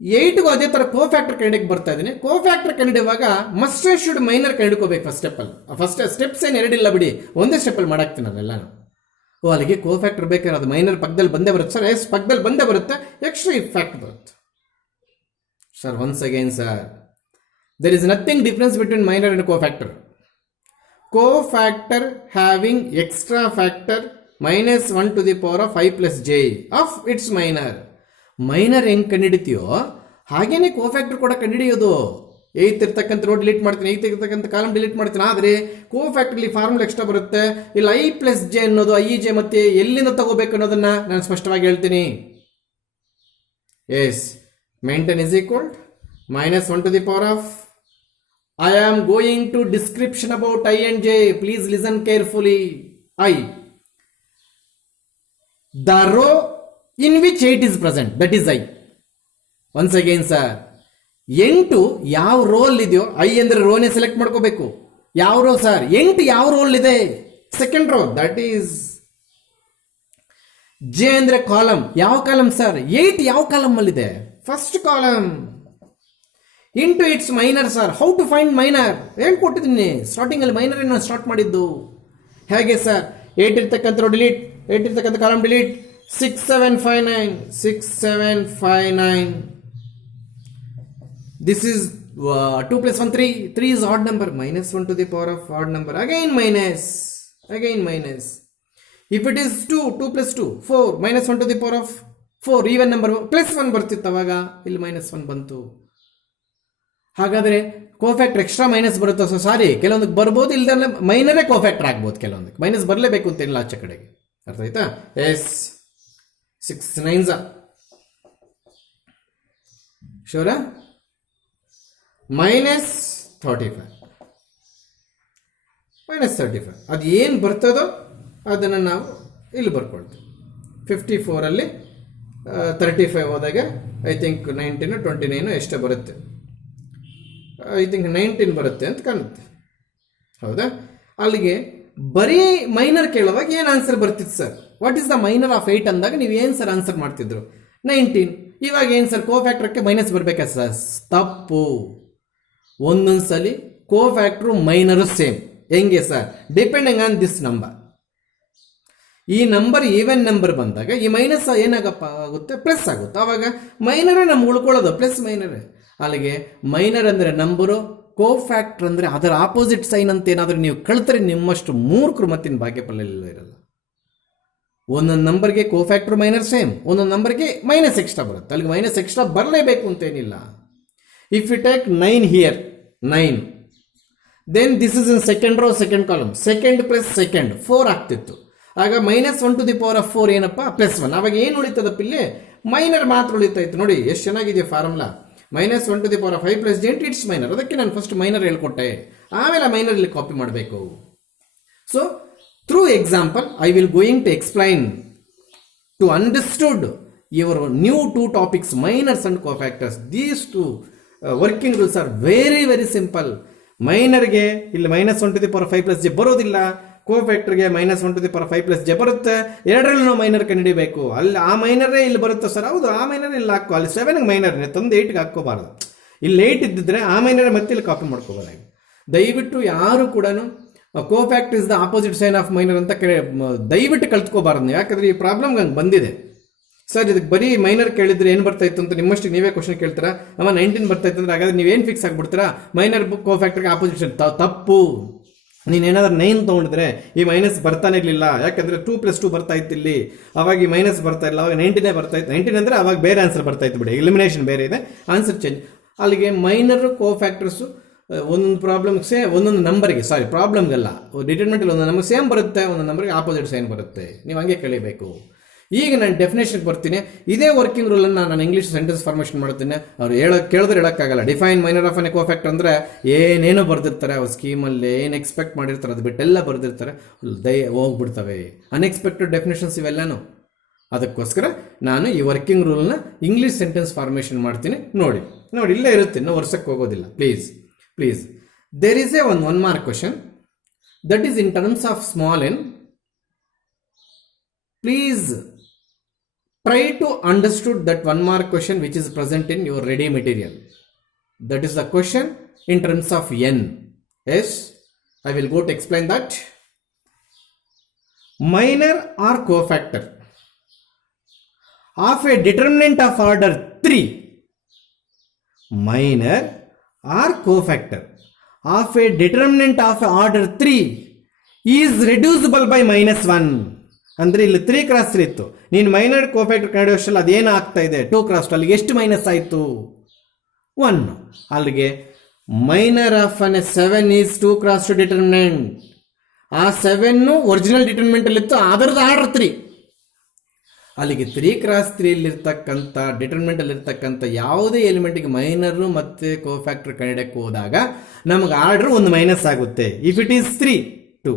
8ಗೂ ಅದೇ ಥರ ಕೋ ಫ್ಯಾಕ್ಟರ್ ಕಂಡಿಗೆ ಬರ್ತಾ ಇದ್ದೀನಿ. ಕೋ ಫ್ಯಾಕ್ಟರ್ ಕಂಡಿಡುವಾಗ ಮಸ್ಟ್ ಆ್ಯಂಡ್ ಶುಡ್ ಮೈನರ್ ಕಂಡುಕೋಬೇಕು ಫಸ್ಟ್ ಸ್ಟೆಪ್ಪಲ್ಲಿ. ಫಸ್ಟ್ ಸ್ಟೆಪ್ಸ್ ಏನು ಎರಡಿಲ್ಲ ಬಿಡಿ, ಒಂದೇ ಸ್ಟೆಪ್ಪಲ್ಲಿ ಮಾಡಾಕ್ತೀನಿ ಅದೆಲ್ಲ. ಅಲ್ಲಿಗೆ ಕೋ ಫ್ಯಾಕ್ಟರ್ ಬೇಕಾದ್ರೆ ಅದು ಮೈನರ್ ಪಕ್ಕದಲ್ಲಿ ಬಂದೇ ಬರುತ್ತೆ ಸರ್. ಎಸ್, ಪಕ್ಕದಲ್ಲಿ ಬಂದೇ ಬರುತ್ತೆ, ಎಕ್ಸ್ಟ್ರಾ ಫ್ಯಾಕ್ಟರ್ ಬರುತ್ತೆ sir. Once again sir, there is nothing difference between minor and cofactor. Cofactor having extra factor -1 to the power of I plus j of its minor. Minor ಹೆಂಗೆ ಕಂಡುಹಿಡಿತೀಯೋ ಹಾಗೇನೆ cofactor ಕೂಡ ಕಂಡುಹಿಡಿಯೋದು. 8 ಇರ್ತಕ್ಕಂಥ rho delete ಮಾಡ್ತೀನಿ, 8 ಇರ್ತಕ್ಕಂಥ column delete ಮಾಡ್ತೀನಿ. ಆದರೆ ಕೋಫ್ಯಾಕ್ಟರ್ಲಿ formula extra ಬರುತ್ತೆ. ಇಲ್ಲಿ I plus j ಅನ್ನೋದು I j ಮತ್ತೆ ಎಲ್ಲಿಂದ ತಗೋಬೇಕು ಅನ್ನೋದನ್ನ ನಾನು ಸ್ಪಷ್ಟವಾಗಿ ಹೇಳ್ತೀನಿ. Yes, maintain is equal -1 to the power of I am going to description about I and j. Please listen carefully. I, the row in which 8 is present, that is I. Once again sir, 8 ಯಾವ roll ಇದೆಯೋ, I ಅಂದ್ರೆ ರೋನೇ select ಮಾಡ್ಕೋಬೇಕು. ಯಾವ rho sir? 8 ಯಾವ row ಇದೆ? Second row, that is. j ಅಂದ್ರೆ column, ಯಾವ column sir? 8 ಯಾವ ಕಾಲಮ್ ಅಲ್ಲಿದೆ? First column. Into it's minor sir. How to find minor ಹೇಳ್ಕೊಟ್ಟಿದ್ದೀನಿ ಸ್ಟಾರ್ಟಿಂಗ್ ಅಲ್ಲಿ. ಮೈನರ್ ನಾನು ಸ್ಟಾರ್ಟ್ ಮಾಡಿದ್ದು ಹೇಗೆ ಸರ್? 8 ಇರ್ತಕ್ಕಂಥ ಡಿಲೀಟ್, 8 ಇರ್ತಕ್ಕಂಥ column delete. 6 7 5 9, 6 7 5 9. This is 2 plus 1 3. 3 is odd number. -1 to the power of odd number. Again minus. If it is 2, 2 plus 2 4, -1 to the power of 4 even number +1 ಬರ್ತಿತ್ತು ಅವಾಗ. ಇಲ್ಲಿ -1 ಬಂತು. ಹಾಗಾದರೆ ಕೋಫ್ಯಾಕ್ಟರ್ ಎಕ್ಸ್ಟ್ರಾ ಮೈನಸ್ ಬರುತ್ತೋ? So sorry, ಕೆಲವೊಂದಕ್ಕೆ ಬರ್ಬೋದು, ಇಲ್ದಲ್ಲ ಮೈನರೇ cofactor ಆಗ್ಬೋದು. ಕೆಲವೊಂದಕ್ಕೆ minus ಬರಲೇಬೇಕು ಅಂತೇನಿಲ್ಲ ಆಚೆ ಕಡೆಗೆ. ಅರ್ಥ ಆಯ್ತಾ? S, 6 9s ಶೋರಾ? -35 ಅದು ಏನು ಬರ್ತದೋ ಅದನ್ನು ನಾವು ಇಲ್ಲಿ ಬರ್ಕೊಳ್ತೀವಿ. 54ಅಲ್ಲಿ 35 ಹೋದಾಗ ಐ ಥಿಂಕ್ 19 29 ಎಷ್ಟೇ ಬರುತ್ತೆ. ಐ ಥಿಂಕ್ 19 ಬರುತ್ತೆ ಅಂತ ಕಾಣುತ್ತೆ. ಹೌದಾ? ಅಲ್ಲಿಗೆ ಬರೀ ಮೈನರ್ ಕೇಳುವಾಗ ಏನು ಆನ್ಸರ್ ಬರ್ತಿತ್ತು sir? What is the minor of 8 ಅಂದಾಗ ನೀವು ಏನು ಸರ್ ಆನ್ಸರ್ ಮಾಡ್ತಿದ್ರು? 19. ಇವಾಗ ಏನು ಸರ್? ಕೋಫ್ಯಾಕ್ಟರ್ಗೆ ಮೈನಸ್ ಬರಬೇಕಾ ಸರ್? ತಪ್ಪು. ಒಂದೊಂದ್ಸಲಿ ಕೋಫ್ಯಾಕ್ಟ್ರು ಮೈನರು ಸೇಮ್. ಹೆಂಗೆ sir? Depending on this number. ಈ ನಂಬರ್ ಈವನ್ ನಂಬರ್ ಬಂದಾಗ ಈ ಮೈನಸ್ ಏನಾಗಪ್ಪ ಆಗುತ್ತೆ? ಪ್ಲಸ್ ಆಗುತ್ತೆ. ಆವಾಗ ಮೈನರೇ ನಮ್ಗೆ ಉಳ್ಕೊಳ್ಳೋದು, ಪ್ಲಸ್ ಮೈನರೇ. ಅಲ್ಲಿಗೆ ಮೈನರ್ ಅಂದರೆ ನಂಬರು, ಕೋಫ್ಯಾಕ್ಟರ್ ಅಂದರೆ ಅದರ ಆಪೋಸಿಟ್ ಸೈನ್ ಅಂತ ಏನಾದರೂ ನೀವು ಕಳ್ತರೆ ನಿಮ್ಮಷ್ಟು ಮೂರ್ಖರು ಮತ್ತಿನ ಭಾಗ್ಯಫಲ ಇರಲ್ಲ. ಒಂದೊಂದು ನಂಬರ್ಗೆ ಕೋಫ್ಯಾಕ್ಟರ್ ಮೈನರ್ ಸೇಮ್, ಒಂದೊಂದು ನಂಬರ್ಗೆ ಮೈನಸ್ ಎಕ್ಸ್ಟ್ರಾ ಬರುತ್ತೆ. ಅಲ್ಲಿಗೆ ಮೈನಸ್ ಎಕ್ಸ್ಟ್ರಾ ಬರಲೇಬೇಕು ಅಂತೇನಿಲ್ಲ. If you take 9 here 9, then this is in second row second column, second plus second 4 ಆಗ್ತಿತ್ತು. ಆಗ -1⁴ ಏನಪ್ಪ +1. ಅವಾಗ ಏನು ಉಳಿತದಪ್ಪ ಇಲ್ಲಿ? ಮೈನರ್ ಮಾತ್ರ ಉಳಿತಾ ಇತ್ತು. ನೋಡಿ ಎಷ್ಟು ಚೆನ್ನಾಗಿದೆ ಫಾರ್ಮುಲಾ. -1⁵ + j it's minor. ಅದಕ್ಕೆ ನಾನು ಫಸ್ಟ್ ಮೈನರ್ ಹೇಳ್ಕೊಟ್ಟೆ, ಆಮೇಲೆ ಮೈನರ್ ಇಲ್ಲಿ ಕಾಪಿ ಮಾಡಬೇಕು. So through example I will going to explain to understood your new 2 topics, minors and cofactors. These 2 working rules are very very simple. ಮೈನರ್ಗೆ ಇಲ್ಲಿ -1⁵ + j ಬರೋದಿಲ್ಲ, ಕೋಫ್ಯಾಕ್ಟರ್ಗೆ -1⁵ + j ಬರುತ್ತೆ. ಎರಡರಲ್ಲೂ ನಾವು ಮೈನರ್ ಕಂಡುಹಿಡಿಯಬೇಕು. ಅಲ್ಲಿ ಆ ಮೈನರೇ ಇಲ್ಲಿ ಬರುತ್ತೆ ಸರ್, ಹೌದು ಆ ಮೈನರ್ ಇಲ್ಲಿ ಹಾಕೋ, ಅಲ್ಲಿ 7ಗೆ ಮೈನರ್ನೇ ತಂದು 8ಗೆ ಹಾಕೋಬಾರ್ದು. ಇಲ್ಲಿ 8 ಇದ್ದಿದ್ರೆ ಆ ಮೈನರ್ ಮತ್ತೆ ಇಲ್ಲಿ ಕಾಪಿ ಮಾಡ್ಕೋಬಾರ್ದು. ದಯವಿಟ್ಟು ಯಾರು ಕೂಡ cofactor is the opposite sign of minor ಅಂತ ದಯವಿಟ್ಟು ಕಲ್ತ್ಕೋಬಾರ್ದು. ಯಾಕಂದ್ರೆ ಈ ಪ್ರಾಬ್ಲಮ್ ಹಂಗೆ ಬಂದಿದೆ ಸರ್. ಇದಕ್ಕೆ ಬರೀ ಮೈನರ್ ಕೇಳಿದ್ರೆ ಏನು ಬರ್ತಾ ಇತ್ತು ಅಂತ ನಿಮ್ಮಷ್ಟು ನೀವೇ ಕ್ವಶನ್ ಕೇಳ್ತೀರಾ. 19 ಬರ್ತಾ ಇತ್ತು ಅಂದ್ರೆ ಹಾಗಾದ್ರೆ ನೀವೇನು ಫಿಕ್ಸ್ ಆಗ್ಬಿಡ್ತೀರಾ? ಮೈನರ್ ಕೋಫ್ಯಾಕ್ಟರ್ಗೆ ಆಪೋಸಿಟ್ ಸೈನ್. ತಪ್ಪು. ನೀನೇನಾದ್ರೂ 9 ತೊಗೊಂಡಿದ್ರೆ ಈ ಮೈನಸ್ ಬರ್ತಾನೆ ಇರಲಿಲ್ಲ. ಯಾಕಂದ್ರೆ 2 + 2 ಬರ್ತಾ ಇತ್ತು ಇಲ್ಲಿ, ಅವಾಗ ಈ ಮೈನಸ್ ಬರ್ತಾ ಇಲ್ಲ, ಅವಾಗ 19 ಬರ್ತಾ ಇತ್ತು. 19 ಅಂದ್ರೆ ಅವಾಗ ಬೇರೆ ಆನ್ಸರ್ ಬರ್ತಾ ಇತ್ತು ಬಿಡಿ, ಎಲಿಮಿನೇಷನ್ ಬೇರೆ ಇದೆ, ಆನ್ಸರ್ ಚೇಂಜ್. ಅಲ್ಲಿಗೆ ಮೈನರ್ ಕೋಫ್ಯಾಕ್ಟರ್ಸು ಒಂದೊಂದು ಪ್ರಾಬ್ಲಮ್ಗೆ ಒಂದೊಂದು ನಂಬರ್ಗೆ, ಸಾರಿ ಪ್ರಾಬ್ಲಮ್ಗೆಲ್ಲ ಡಿಟರ್ಮಿನೆಂಟಲ್ಲಿ ಒಂದೊಂದು ನಂಬರ್ ಸೇಮ್ ಬರುತ್ತೆ, ಒಂದೊಂದು ನಂಬರ್ಗೆ ಆಪೋಸಿಟ್ ಸೈನ್ ಬರುತ್ತೆ. ನೀವು ಹಂಗೆ ಕಲಿಬೇಕು. ಈಗ ನಾನು ಡೆಫಿನೇಷನ್ಗೆ ಬರ್ತೀನಿ. ಇದೇ ವರ್ಕಿಂಗ್ ರೂಲನ್ನು ನಾನು ಇಂಗ್ಲೀಷ್ ಸೆಂಟೆನ್ಸ್ ಫಾರ್ಮೇಷನ್ ಮಾಡ್ತೀನಿ. ಅವ್ರು ಕೇಳಿದ್ರೆ ಹೇಳೋಕ್ಕಾಗಲ್ಲ. Define minor of N cofactor ಅಂದರೆ ಏನೇನೋ ಬರ್ದಿರ್ತಾರೆ, ಅವ್ರ ಸ್ಕೀಮಲ್ಲಿ ಏನು ಎಕ್ಸ್ಪೆಕ್ಟ್ ಮಾಡಿರ್ತಾರೆ ಅದು ಬಿಟ್ಟೆಲ್ಲ ಬರ್ದಿರ್ತಾರೆ, ಹೋಗ್ಬಿಡ್ತವೆ ಅನ್ಎಕ್ಸ್ಪೆಕ್ಟೆಡ್ ಡೆಫಿನೇಷನ್ಸ್ ಇವೆಲ್ಲನೂ. ಅದಕ್ಕೋಸ್ಕರ ನಾನು ಈ ವರ್ಕಿಂಗ್ ರೂಲ್ನ ಇಂಗ್ಲೀಷ್ ಸೆಂಟೆನ್ಸ್ ಫಾರ್ಮೇಷನ್ ಮಾಡ್ತೀನಿ. ನೋಡಿ ಇಲ್ಲೇ ಇರುತ್ತೆ, ಇನ್ನೂ ವರ್ಷಕ್ಕೆ ಹೋಗೋದಿಲ್ಲ. Please there is a one mark question that is in terms of small n. Please try to understood that 1 mark question which is present in your ready material. That is the question in terms of n. Yes, I will go to explain that. Minor or cofactor of a determinant of order 3. Minor or cofactor of a determinant of order 3 is reducible by -1. ಅಂದರೆ ಇಲ್ಲಿ 3 × 3 ಇತ್ತು, ನೀನು minor cofactor ಕಂಡುಹಿಡಿಯೋಷ್ಟರಲ್ಲಿ ಅದೇನು ಆಗ್ತಾ ಇದೆ 2 × 2. ಅಲ್ಲಿಗೆ ಎಷ್ಟು minus ಆಯಿತು? 1. ಅಲ್ಲಿಗೆ minor of an 7 is 2 × 2 determinant. ಆ 7 ಒರಿಜಿನಲ್ ಡಿಟರ್ಮಿನೆಂಟಲ್ಲಿತ್ತು, ಅದರದ್ದು ಆರ್ಡರ್ 3. ಅಲ್ಲಿಗೆ 3 × 3 ಡಿಟರ್ಮಿನೆಂಟಲ್ಲಿರ್ತಕ್ಕಂಥ ಯಾವುದೇ ಎಲಿಮೆಂಟಿಗೆ ಮೈನರು ಮತ್ತು ಕೋಫ್ಯಾಕ್ಟರ್ ಕಂಡುಹಿಡಿಯಕ್ಕೆ ಹೋದಾಗ ನಮಗೆ ಆರ್ಡರ್ ಒಂದು ಮೈನಸ್ ಆಗುತ್ತೆ. If it is 3 2,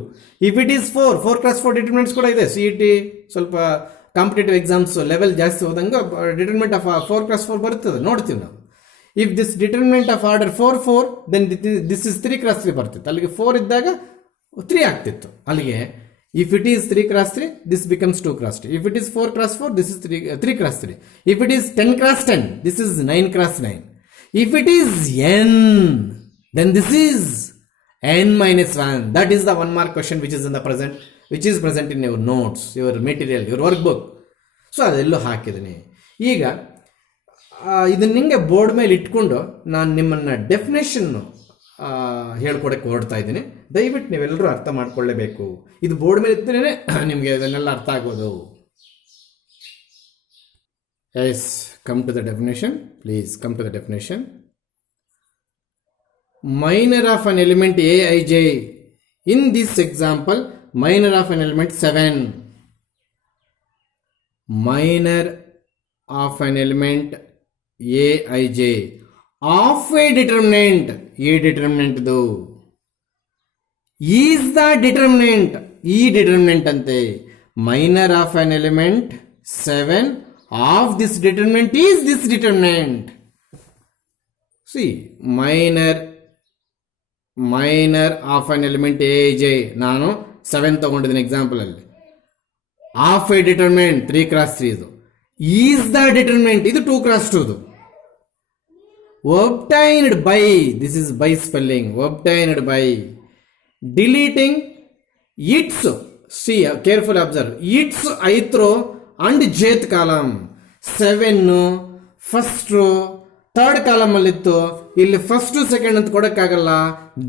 if it is 4 × 4 determinants ಕೂಡ ಇದೆ. CET ಸ್ವಲ್ಪ ಕಾಂಪಿಟೇಟಿವ್ ಎಕ್ಸಾಮ್ಸ್ ಲೆವೆಲ್ ಜಾಸ್ತಿ ಹೋದಂಗೆ ಡಿಟರ್ಮಿನೆಂಟ್ ಆಫ್ 4 × 4 ಬರ್ತದೆ, ನೋಡ್ತೀವಿ ನಾವು. If this determinant of order 4 then this is 3 × 3 ಬರ್ತಿತ್ತು. ಅಲ್ಲಿಗೆ 4 ಇದ್ದಾಗ 3 ಆಗ್ತಿತ್ತು. ಅಲ್ಲಿಗೆ if it is 3 × 3 this becomes 2 × 2. If it is 4 × 4 this is 3 × 3. If it is 10 × 10 this is 9 × 9. If it is n then this is n - 1. That is the 1 mark question which is present in your notes, your material, your workbook. So ಅದೆಲ್ಲೂ ಹಾಕಿದ್ದೀನಿ. ಈಗ ಇದನ್ನ ನಿಮಗೆ board ಮೇಲೆ ಇಟ್ಕೊಂಡು ನಾನು ನಿಮ್ಮನ್ನು definition ಹೇಳ್ಕೊಡಕ್ಕೆ ಹೊರಡ್ತಾ ಇದ್ದೀನಿ. ದಯವಿಟ್ಟು ನೀವೆಲ್ಲರೂ ಅರ್ಥ ಮಾಡ್ಕೊಳ್ಳೇಬೇಕು. ಇದು ಬೋರ್ಡ್ ಮೇಲೆ ಇದ್ದರೆ ನಿಮಗೆ ಇದನ್ನೆಲ್ಲ ಅರ್ಥ ಆಗೋದು. Yes, come to the definition. Please come to the definition. Minor of an element Aij. In this example, minor of an element 7. Minor of an element Aij of a determinant. A determinant though is the determinant. E determinant ante. Minor of an element 7 of this determinant is this determinant. See, minor of an element Aij ನಾನು 7 ತಗೊಂಡಿದ್ದೀನಿ example ಅಲ್ಲಿ. Of a determinant 3 × 3 ಇದು is the determinant, ಇದು 2 × 2. obtained by, this is by spelling, obtained by deleting its, see carefully observe, its ith row and jth column. 7 first row third column ಅಲ್ಲಿತ್ತು, ಇಲ್ಲಿ first second ಅಂತ ಕೊಡಕ್ಕಾಗಲ್ಲ.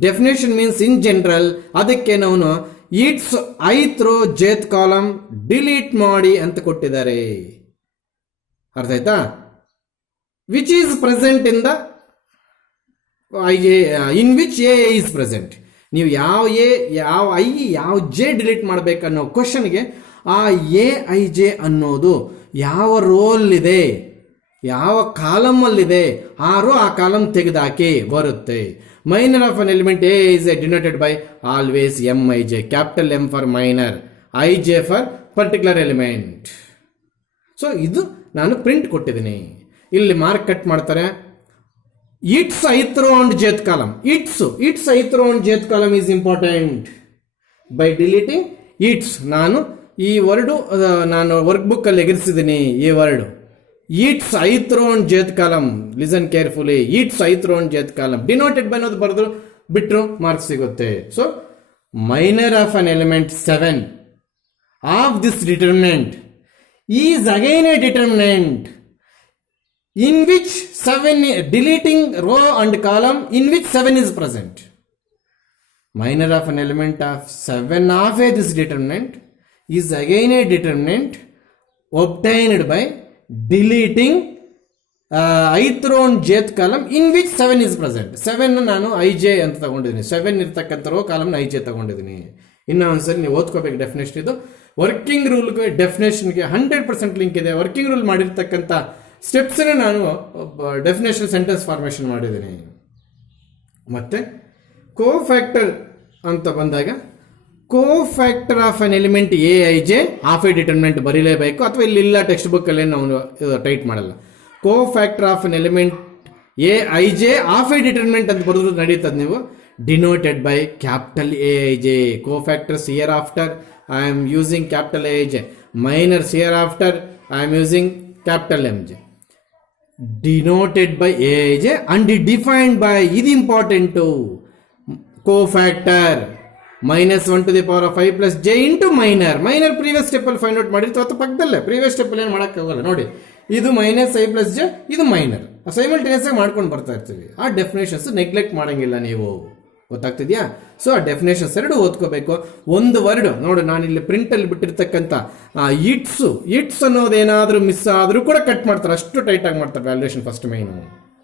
Definition means in general. ಅದಕ್ಕೆ ನಾವು it's ith rho ಜೇತ್ column delete ಮಾಡಿ ಅಂತ ಕೊಟ್ಟಿದ್ದಾರೆ. ಅರ್ಥ ಆಯ್ತಾ? Which is present in the in which A is present. ನೀವು ಯಾವ ಎ, ಯಾವ ಐ, ಯಾವ ಜೆ ಡಿಲೀಟ್ ಮಾಡಬೇಕನ್ನೋ ಕ್ವಶನ್ಗೆ ಆ ಎ ಐ ಜೆ ಅನ್ನೋದು ಯಾವ ರೋಲ್ ಇದೆ, ಯಾವ ಕಾಲಮಲ್ಲಿದೆ, ಆ ರೋ ಆ ಕಾಲಮ್ ತೆಗೆದಾಕಿ ಬರುತ್ತೆ. Minor of an element A is denoted by always M I J, capital M for minor, I J for particular element. So ಇದು ನಾನು ಪ್ರಿಂಟ್ ಕೊಟ್ಟಿದ್ದೀನಿ. ಇಲ್ಲಿ ಮಾರ್ಕ್ ಕಟ್ ಮಾಡ್ತಾರೆ. It's ith row and jth column, it's ith row and jth column is important. By deleting it's, ನಾನು ಈ word ನಾನು workbook ಅಲ್ಲಿ ಎಗರಿಸಿದ್ದೀನಿ. ಈ word it's ith row and jth column, listen carefully, it's ith row and jth column denoted by ಅನ್ನೋದು ಬರೆದ್ರು ಬಿಟ್ರು marks ಸಿಗುತ್ತೆ. So minor of an element 7 of this determinant is again a determinant in which 7 deleting row and column in which 7 is present. Minor of an element of 7 of a this determinant is again a determinant obtained by deleting ith row and jth column in which 7 is present. 7 ನಾನು I J ಅಂತ ತಗೊಂಡಿದ್ದೀನಿ, 7 ಇರ್ತಕ್ಕಂಥ rho ಕಾಲಮ್ನ I J ತಗೊಂಡಿದ್ದೀನಿ. ಇನ್ನು ಒಂದ್ಸರಿ ನೀವು ಓದ್ಕೋಬೇಕು definition. ಇದು ವರ್ಕಿಂಗ್ ರೂಲ್ಗೆ ಡೆಫಿನೇಷನ್ಗೆ 100% ಲಿಂಕ್ ಇದೆ. ವರ್ಕಿಂಗ್ ರೂಲ್ ಮಾಡಿರ್ತಕ್ಕಂಥ ಸ್ಟೆಪ್ಸನ್ನೇ ನಾನು ಡೆಫಿನೇಷನ್ ಸೆಂಟೆನ್ಸ್ ಫಾರ್ಮೇಷನ್ ಮಾಡಿದ್ದೀನಿ. ಮತ್ತೆ ಕೋಫ್ಯಾಕ್ಟರ್ ಅಂತ ಬಂದಾಗ cofactor of an element A I J of a determinant ಬರೀಲೇಬೇಕು, ಅಥವಾ ಇಲ್ಲಿ ಇಲ್ಲ ಟೆಕ್ಸ್ಟ್ ಬುಕ್ಕಲ್ಲಿ ನಾವು ಟೈಟ್ ಮಾಡಲ್ಲ. Cofactor of an element A I J of a determinant ಅಂತ ಬರೆದ್ರು ನಡೀತದೆ. ನೀವು denoted by capital A I J. Cofactors hereafter I am using capital A I J. Minors hereafter I am using capital M J. denoted by aj and defined by, ಇದು important, cofactor -1 to the power of 5 plus j into minor previous step ಅಲ್ಲಿ find out ಮಾಡಿರ್ತೀವಿ, ಅಥವಾ ಪಕ್ಕದಲ್ಲೇ previous step ಅಲ್ಲಿ ಏನು ಮಾಡೋಕ್ಕಾಗಲ್ಲ ನೋಡಿ. ಇದು -i plus j, ಇದು ಮೈನರ್, ಸೈಮಲ್ಟೇನಿಯಸ್ ಆಗಿ ಮಾಡ್ಕೊಂಡು ಬರ್ತಾ ಇರ್ತೀವಿ. ಆ ಡೆಫಿನೇಷನ್ಸ್ ನೆಗ್ಲೆಕ್ಟ್ ಮಾಡಂಗಿಲ್ಲ ನೀವು, ಗೊತ್ತಾಗ್ತಿದ್ಯಾ? ಸೊ ಆ ಡೆಫಿನೇಷನ್ಸ್ ಎರಡು ಓದ್ಕೋಬೇಕು. ಒಂದು ವರ್ಡ್ ನೋಡು, ನಾನಿಲ್ಲಿ ಪ್ರಿಂಟಲ್ಲಿ ಬಿಟ್ಟಿರ್ತಕ್ಕಂಥ ಇಟ್ಸ್ ಅನ್ನೋದೇನಾದರೂ ಮಿಸ್ ಆದರೂ ಕೂಡ ಕಟ್ ಮಾಡ್ತಾರೆ, ಅಷ್ಟು ಟೈಟಾಗಿ ಮಾಡ್ತಾರೆ ವ್ಯಾಲ್ಯೂಯೇಷನ್ ಫಸ್ಟ್ ಮೈನು,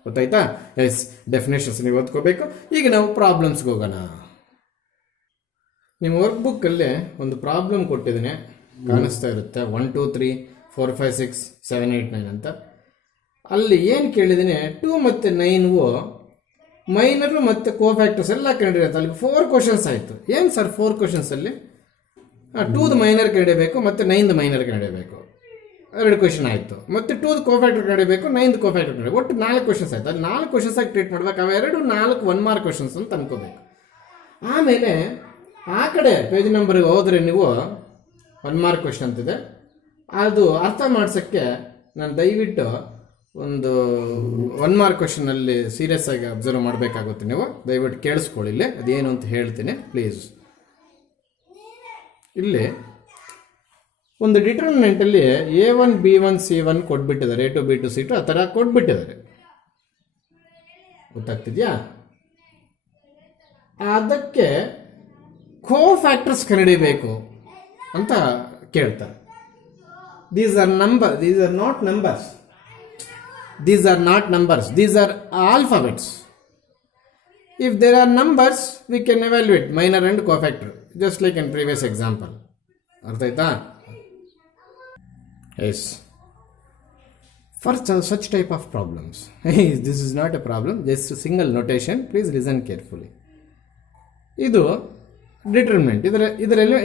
ಗೊತ್ತಾಯ್ತಾ? ಎಸ್, ಡೆಫಿನೇಷನ್ಸ್ ನೀವು ಓದ್ಕೋಬೇಕು. ಈಗ ನಾವು ಪ್ರಾಬ್ಲಮ್ಸ್ಗೆ ಹೋಗೋಣ. ನಿಮ್ಮ ವರ್ಕ್ ಬುಕ್ಕಲ್ಲೇ ಒಂದು ಪ್ರಾಬ್ಲಮ್ ಕೊಟ್ಟಿದ್ದೀನಿ, ಕಾಣಿಸ್ತಾ ಇರುತ್ತೆ, 1 2 3 4 5 6 7 8 9 ಅಂತ. ಅಲ್ಲಿ ಏನು ಕೇಳಿದ್ದೀನಿ, 2 ಮತ್ತು 9 ಮೈನರು ಮತ್ತು ಕೋಫ್ಯಾಕ್ಟರ್ಸ್ ಎಲ್ಲ ಕಂಡಿರುತ್ತೆ. ಅಲ್ಲಿ 4 ಕ್ವಶನ್ಸ್ ಆಯಿತು. ಏನು ಸರ್ 4 ಕ್ವಶನ್ಸಲ್ಲಿ 2ದು ಮೈನರ್ ಕಂಡಿಬೇಕು ಮತ್ತು 9ದು ಮೈನರ್ ಕಂಡಿಬೇಕು, 2 ಕ್ವಶನ್ ಆಯಿತು. ಮತ್ತು 2ದು ಕೋಫ್ಯಾಕ್ಟರ್ ಕಂಡಿಬೇಕು, 9ದು ಕೋಫ್ಯಾಕ್ಟರ್ ಕಂಡಿಬೇಕು, ಒಟ್ಟು 4 ಕ್ವಶನ್ಸ್ ಆಯಿತು. ಅಲ್ಲಿ 4 ಕ್ವಶನ್ಸ್ ಆಗಿ ಟ್ರೀಟ್ ಮಾಡ್ಬೇಕು. ಅವೆರಡು 4 1 ಮಾರ್ಕ್ ಕ್ವಶನ್ಸ್ ಅಂತ ಅನ್ಕೋಬೇಕು. ಆಮೇಲೆ ಆ ಕಡೆ ಪೇಜ್ ನಂಬರ್ಗೆ ಹೋದರೆ ನೀವು 1 ಮಾರ್ಕ್ ಕ್ವಶನ್ ಅಂತಿದೆ, ಅದು ಅರ್ಥ ಮಾಡ್ಸೋಕ್ಕೆ ನಾನು ದಯವಿಟ್ಟು ಒಂದು 1 ಮಾರ್ಕ್ ಕ್ವಶನಲ್ಲಿ ಸೀರಿಯಸ್ ಆಗಿ ಅಬ್ಸರ್ವ್ ಮಾಡಬೇಕಾಗುತ್ತೆ. ನೀವು ದಯವಿಟ್ಟು ಕೇಳಿಸ್ಕೊಳ್ಳಿ, ಇಲ್ಲಿ ಅದೇನು ಅಂತ ಹೇಳ್ತೀನಿ ಪ್ಲೀಸ್. ಇಲ್ಲಿ ಒಂದು ಡಿಟರ್ಮಿನೆಂಟಲ್ಲಿ A1 B1 C1 ಕೊಟ್ಬಿಟ್ಟಿದ್ದಾರೆ, A2 B2 C2 ಆ ಥರ ಕೊಟ್ಬಿಟ್ಟಿದ್ದಾರೆ, ಗೊತ್ತಾಗ್ತಿದ್ಯಾ? ಅದಕ್ಕೆ ಕೋಫ್ಯಾಕ್ಟರ್ಸ್ ಕಂಡುಹಿಡಿಯಬೇಕು ಅಂತ ಕೇಳ್ತಾರೆ. These are not numbers. These are not numbers, these are alphabets. If there are numbers, we can evaluate minor and cofactor, just like in previous example. Arthaita? Yes. For such type of problems, this is not a problem, just a single notation, please listen carefully. ಇದು determinant.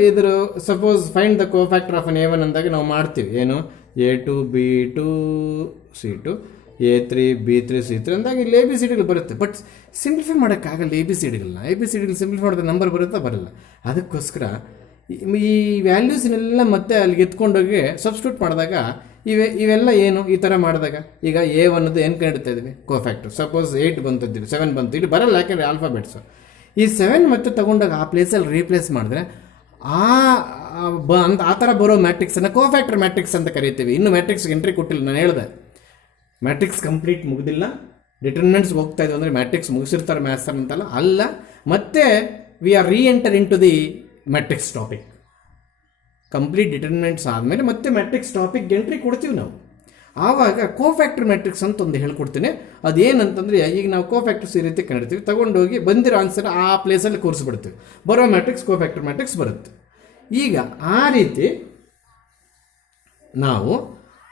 ಇದರ suppose find the cofactor of an A1 ಅಂದಾಗ ನಾವು ಮಾಡ್ತೀವಿ ಏನು, A2 B2 C2 A3 B3 C3 ಅಂದಾಗ ಇಲ್ಲಿ ABCDಗಳು ಬರುತ್ತೆ. But simplify ಮಾಡೋಕ್ಕಾಗಲ್ಲ ABCDಗಳನ್ನ ಸಿಂಪ್ಲಿಫೈ ಮಾಡಿದ್ರೆ ನಂಬರ್ ಬರುತ್ತಾ, ಬರಲ್ಲ. ಅದಕ್ಕೋಸ್ಕರ ಈ ವ್ಯಾಲ್ಯೂಸ್ನೆಲ್ಲ ಮತ್ತೆ ಅಲ್ಲಿಗೆ ಎತ್ಕೊಂಡೋಗಿ ಸಬ್ಸ್ಟಿಟ್ಯೂಟ್ ಮಾಡಿದಾಗ ಇವೆಲ್ಲ ಏನು ಈ ಥರ ಮಾಡಿದಾಗ, ಈಗ A1 ಏನು ಕಂಡುಹಿಡ್ತಾ ಇದ್ದೀವಿ, ಕೋಫ್ಯಾಕ್ಟರ್. ಸಪೋಸ್ 8 ಬಂತಿದ್ದೀವಿ, 7 ಬಂತು, ಇಲ್ಲಿ ಬರಲ್ಲ, ಯಾಕೆಂದರೆ ಆಲ್ಫಾಬೆಟ್ಸು. ಈ 7 ಮತ್ತೆ ತಗೊಂಡಾಗ ಆ ಪ್ಲೇಸಲ್ಲಿ ರೀಪ್ಲೇಸ್ ಮಾಡಿದ್ರೆ ಆ ಥರ ಬರೋ ಮ್ಯಾಟ್ರಿಕ್ಸನ್ನು ಕೋಫ್ಯಾಕ್ಟರ್ ಮ್ಯಾಟ್ರಿಕ್ಸ್ ಅಂತ ಕರಿತೀವಿ. ಇನ್ನು ಮ್ಯಾಟ್ರಿಕ್ಸ್ಗೆ ಎಂಟ್ರಿ ಕೊಟ್ಟಿಲ್ಲ, ನಾನು ಹೇಳಿದೆ ಮ್ಯಾಟ್ರಿಕ್ಸ್ ಕಂಪ್ಲೀಟ್ ಮುಗಿದಿಲ್ಲ, ಡಿಟರ್ಮಿನೆಂಟ್ಸ್ಗೆ ಹೋಗ್ತಾ ಇದ್ದೀವಿ ಅಂದರೆ ಮ್ಯಾಟ್ರಿಕ್ಸ್ ಮುಗಿಸಿರ್ತಾರೆ ಮ್ಯಾಥ್ಸ್ ಅಂತಲ್ಲ, ಅಲ್ಲ. ಮತ್ತೆ we are enter into the matrix topic. Complete determinants ಆದಮೇಲೆ ಮತ್ತೆ ಮ್ಯಾಟ್ರಿಕ್ಸ್ ಟಾಪಿಕ್ ಎಂಟ್ರಿ ಕೊಡ್ತೀವಿ ನಾವು. ಆವಾಗ ಕೋಫ್ಯಾಕ್ಟರ್ ಮ್ಯಾಟ್ರಿಕ್ಸ್ ಅಂತ ಒಂದು ಹೇಳ್ಕೊಡ್ತೀನಿ. ಅದೇನಂತಂದರೆ, ಈಗ ನಾವು ಕೋಫ್ಯಾಕ್ಟರ್ಸ್ ಈ ರೀತಿ ಕಂಡಿರ್ತೀವಿ, ತಗೊಂಡೋಗಿ ಬಂದಿರೋ ಆನ್ಸರ್ ಆ ಪ್ಲೇಸಲ್ಲಿ ಕೂರಿಸ್ಬಿಡ್ತೀವಿ, ಬರೋ ಮ್ಯಾಟ್ರಿಕ್ಸ್ ಕೋಫ್ಯಾಕ್ಟರ್ ಮ್ಯಾಟ್ರಿಕ್ಸ್ ಬರುತ್ತೆ. ಈಗ ಆ ರೀತಿ ನಾವು